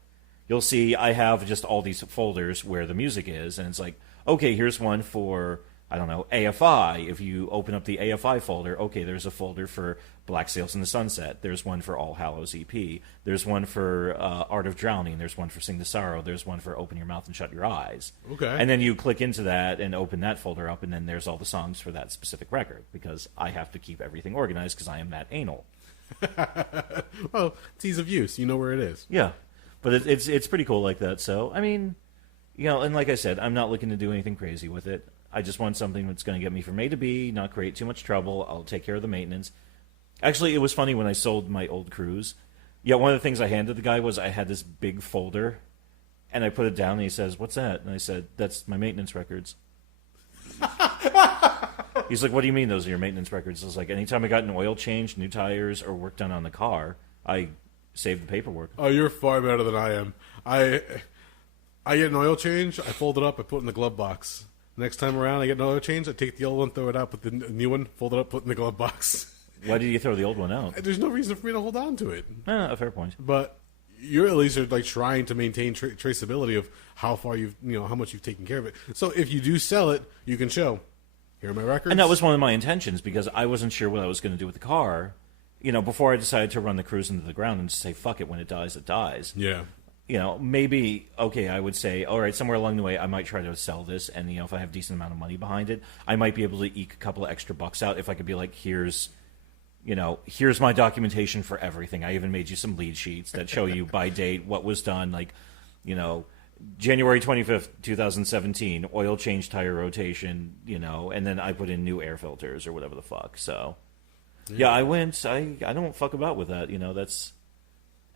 you'll see I have just all these folders where the music is, and it's like, okay, here's one for, I don't know, AFI. If you open up the AFI folder, okay, there's a folder for Black Sails in the Sunset. There's one for All Hallows EP. There's one for Art of Drowning. There's one for Sing the Sorrow. There's one for Open Your Mouth and Shut Your Eyes. Okay. And then you click into that and open that folder up, and then there's all the songs for that specific record, because I have to keep everything organized because I am that anal. Well, it's ease of use. You know where it is. Yeah. But it's pretty cool like that. So, I mean, you know, and like I said, I'm not looking to do anything crazy with it. I just want something that's going to get me from A to B, not create too much trouble. I'll take care of the maintenance. Actually, it was funny when I sold my old Cruise. Yeah, one of the things I handed the guy was I had this big folder, and I put it down, and he says, "What's that?" And I said, "That's my maintenance records." He's like, "What do you mean those are your maintenance records?" I was like, anytime I got an oil change, new tires, or work done on the car, I saved the paperwork. Oh, you're far better than I am. I get an oil change, I fold it up, I put it in the glove box. Next time around, I get an oil change, I take the old one, throw it out, put the new one, fold it up, put it in the glove box. Why did you throw the old one out? There's no reason for me to hold on to it. A fair point. But you at least are like trying to maintain traceability of how far how much you've taken care of it. So if you do sell it, you can show, here are my records. And that was one of my intentions, because I wasn't sure what I was going to do with the car. You know, before I decided to run the Cruise into the ground and just say, fuck it, when it dies, it dies. Yeah. You know, maybe, okay, I would say, all right, somewhere along the way, I might try to sell this, and, you know, if I have a decent amount of money behind it, I might be able to eke a couple of extra bucks out if I could be like, here's my documentation for everything. I even made you some lead sheets that show you by date what was done, like, you know, January 25th, 2017, oil change, tire rotation, you know, and then I put in new air filters or whatever the fuck, so... Yeah, I don't fuck about with that, you know, that's...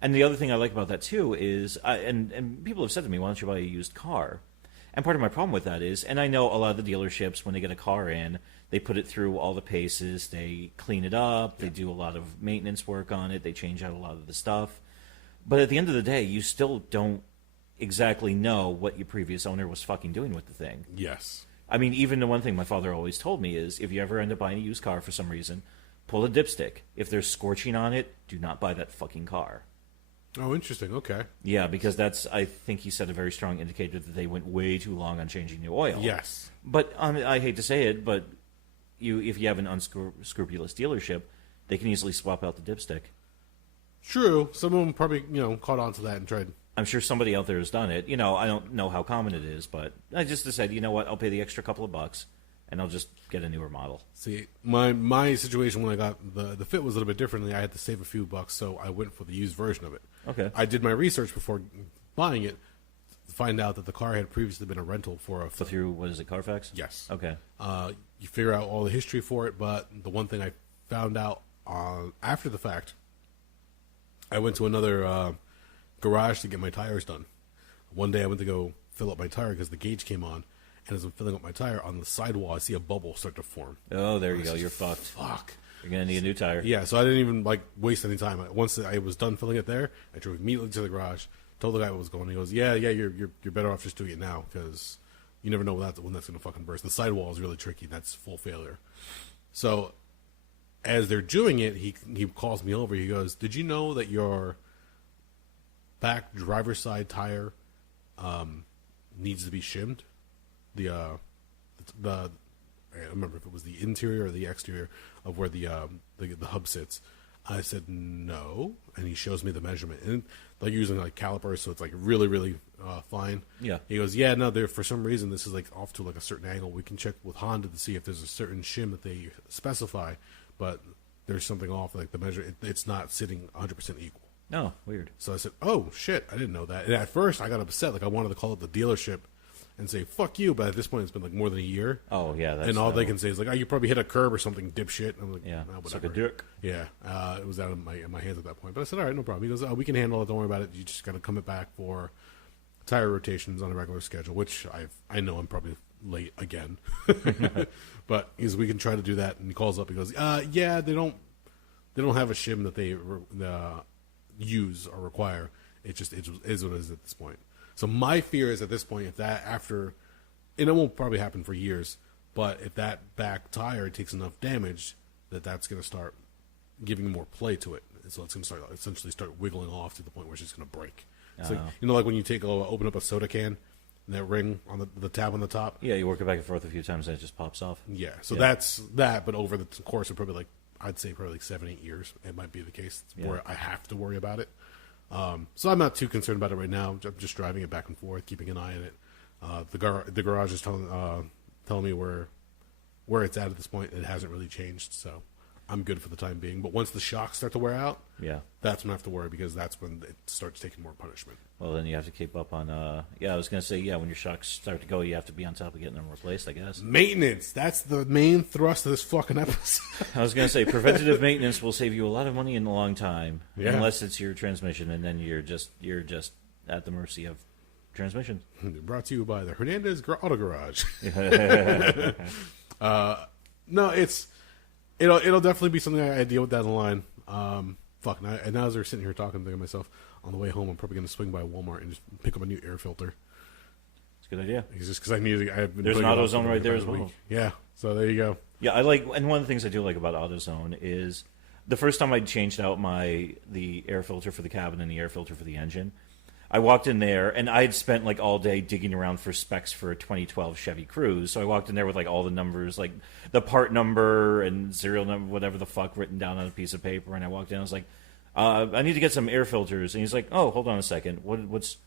And the other thing I like about that, too, is... And people have said to me, why don't you buy a used car? And part of my problem with that is... And I know a lot of the dealerships, when they get a car in, they put it through all the paces, they clean it up, they do a lot of maintenance work on it, they change out a lot of the stuff. But at the end of the day, you still don't exactly know what your previous owner was fucking doing with the thing. Yes. I mean, even the one thing my father always told me is, if you ever end up buying a used car for some reason... Pull a dipstick. If there's scorching on it, do not buy that fucking car. Oh, interesting. Okay. Yeah, because that's, I think he said, a very strong indicator that they went way too long on changing the oil. Yes. But I hate to say it, but if you have an unscrupulous dealership, they can easily swap out the dipstick. True. Some of them probably, caught on to that and tried. I'm sure somebody out there has done it. You know, I don't know how common it is, but I just decided, you know what, I'll pay the extra couple of bucks. and I'll just get a newer model. See, my situation when I got the Fit was a little bit differently. I had to save a few bucks, so I went for the used version of it. Okay. I did my research before buying it to find out that the car had previously been a rental for a... So through, what is it, Carfax? Yes. Okay. You figure out all the history for it, but the one thing I found out after the fact, I went to another garage to get my tires done. One day I went to go fill up my tire because the gauge came on, and as I'm filling up my tire, on the sidewall, I see a bubble start to form. Oh, there you go. You're fucked. Fuck. You're going to need a new tire. Yeah, so I didn't even waste any time. Once I was done filling it there, I drove immediately to the garage, told the guy what was going on. He goes, yeah, you're better off just doing it now because you never know when that's going to fucking burst. The sidewall is really tricky. That's full failure. So as they're doing it, he calls me over. He goes, did you know that your back driver's side tire needs to be shimmed? I don't remember if it was the interior or the exterior of where the hub sits. I said no, and he shows me the measurement, and they're using calipers, so it's really, really fine. Yeah. He goes, yeah, no, for some reason this is off to a certain angle. We can check with Honda to see if there's a certain shim that they specify, but there's something off. The measure, it's not sitting 100% equal. Oh, weird. So I said, oh shit, I didn't know that. And at first I got upset, I wanted to call it the dealership and say fuck you, but at this point it's been more than a year. Oh yeah, that's and all they can say is oh, you probably hit a curb or something, dipshit. And I'm like, yeah, nah, it's whatever. like a dick. Yeah, it was out of my hands at that point. But I said, all right, no problem. He goes, we can handle it. Don't worry about it. You just got to come it back for tire rotations on a regular schedule, which I know I'm probably late again. But we can try to do that. And he calls up. He goes, yeah, they don't have a shim that they use or require. It just is what it is at this point. So my fear is at this point, if that and it won't probably happen for years, but if that back tire takes enough damage, that's going to start giving more play to it. And so it's going to essentially start wiggling off to the point where it's just going to break. It's like when you open up a soda can, and that ring on the tab on the top. Yeah, you work it back and forth a few times and it just pops off. Yeah, so that's that, but over the course of probably I'd say probably 7-8 years, it might be the case where I have to worry about it. So I'm not too concerned about it right now. I'm just driving it back and forth, keeping an eye on it. The garage is telling me where it's at this point. It hasn't really changed, so I'm good for the time being. But once the shocks start to wear out, that's when I have to worry because that's when it starts taking more punishment. Well, then you have to keep up on. I was going to say, when your shocks start to go, you have to be on top of getting them replaced, I guess. Maintenance. That's the main thrust of this fucking episode. I was going to say, preventative maintenance will save you a lot of money in a long time, unless it's your transmission, and then you're just at the mercy of transmission. Brought to you by the Hernandez Auto Garage. No, it'll definitely be something I deal with down the line. And now as we're sitting here talking, I'm thinking to myself, on the way home, I'm probably going to swing by Walmart and just pick up a new air filter. It's a good idea. It's just because I need. There's an AutoZone right there as well. Yeah, so there you go. Yeah, and one of the things I do like about AutoZone is the first time I changed out the air filter for the cabin and the air filter for the engine, I walked in there and I had spent all day digging around for specs for a 2012 Chevy Cruze. So I walked in there with all the numbers, the part number and serial number, whatever the fuck, written down on a piece of paper. And I walked in, I was like, I need to get some air filters. And he's like, oh, hold on a second. What's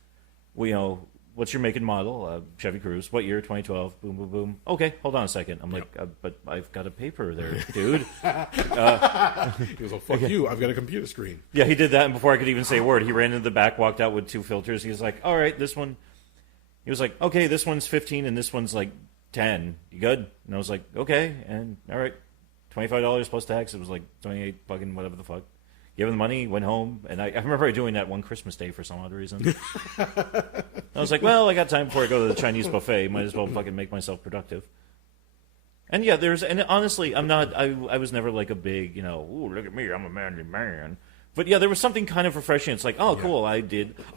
your make and model? Chevy Cruze. What year? 2012. Boom, boom, boom. Okay, hold on a second. I'm like, but I've got a paper there, dude. He goes, well, fuck you. I've got a computer screen. Yeah, he did that, and before I could even say a word, he ran into the back, walked out with 2 filters. He was like, all right, this one. He was like, okay, this one's 15, and this one's 10. You good? And I was like, okay, and all right, $25 plus tax. It was 28 fucking whatever the fuck. Gave him the money, went home, and I remember doing that one Christmas day for some odd reason. I was like, well, I got time before I go to the Chinese buffet. Might as well fucking make myself productive. And yeah, and honestly, I was never a big, ooh, look at me, I'm a manly man. But yeah, there was something kind of refreshing. It's cool, I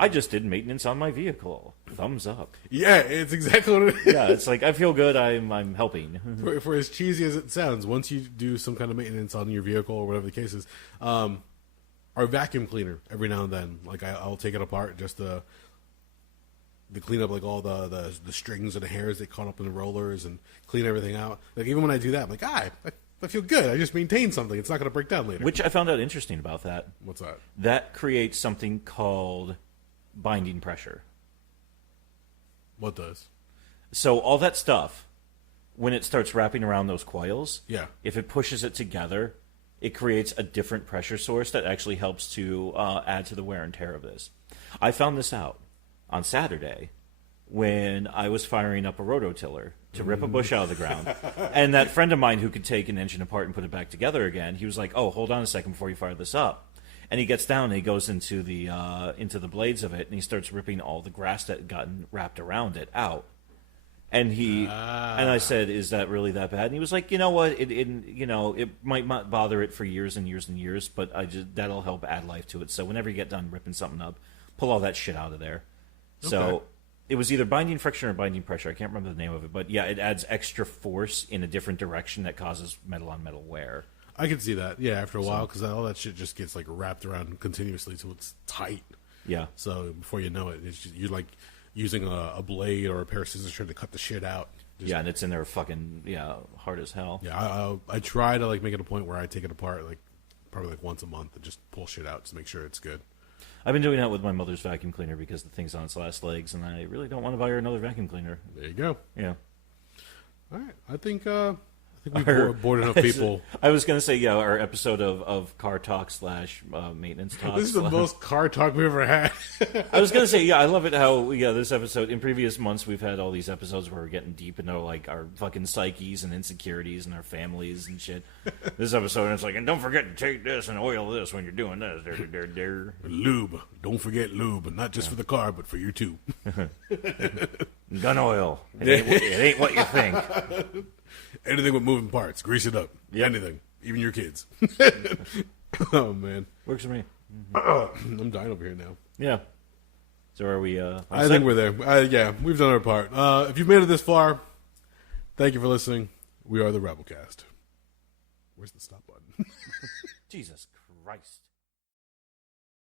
just did maintenance on my vehicle. Thumbs up. Yeah, it's exactly what it is. Yeah, it's I feel good, I'm helping. For as cheesy as it sounds, once you do some kind of maintenance on your vehicle or whatever the case is, our vacuum cleaner, every now and then, I'll take it apart just to clean up all the strings and the hairs that caught up in the rollers and clean everything out. Even when I do that, I'm like, I feel good. I just maintained something. It's not going to break down later. Which I found out interesting about that. What's that? That creates something called binding pressure. What does? So all that stuff when it starts wrapping around those coils, Yeah. if it pushes it together, it creates a different pressure source that actually helps to add to the wear and tear of this. I found this out on Saturday when I was firing up a rototiller to rip a bush out of the ground. And that friend of mine who could take an engine apart and put it back together again, he was like, oh, hold on a second before you fire this up. And he gets down and he goes into the blades of it and he starts ripping all the grass that had gotten wrapped around it out. And and I said, "Is that really that bad?" And he was like, "You know what? It might not bother it for years and years and years, but that'll help add life to it. So whenever you get done ripping something up, pull all that shit out of there." Okay. So it was either binding friction or binding pressure. I can't remember the name of it, but yeah, it adds extra force in a different direction that causes metal on metal wear. I can see that. Yeah, after a while, because all that shit just gets like wrapped around continuously till it's tight. Yeah. So before you know it, you're like using a blade or a pair of scissors trying to cut the shit out. Yeah, and it's in there fucking hard as hell. Yeah, I try to like make it a point where I take it apart like probably like once a month and just pull shit out to make sure it's good. I've been doing that with my mother's vacuum cleaner because the thing's on its last legs, and I really don't want to buy her another vacuum cleaner. There you go. Yeah. All right, I think we've bored enough people. I was going to say, our episode of car talk / maintenance talk. This is the most car talk we've ever had. I was going to say, I love it how, this episode, in previous months, we've had all these episodes where we're getting deep into, like, our fucking psyches and insecurities and our families and shit. This episode, it's like, and don't forget to take this and oil this when you're doing this. Lube. Don't forget lube, and not just for the car, but for you too. Gun oil. It ain't what you think. Anything with moving parts, grease it up. Yep. Anything, even your kids. Oh man, works for me. I'm dying over here now. Yeah. So are we? I think we're there. Yeah, we've done our part. If you've made it this far, thank you for listening. We are the Rabblecast. Where's the stop button? Jesus Christ.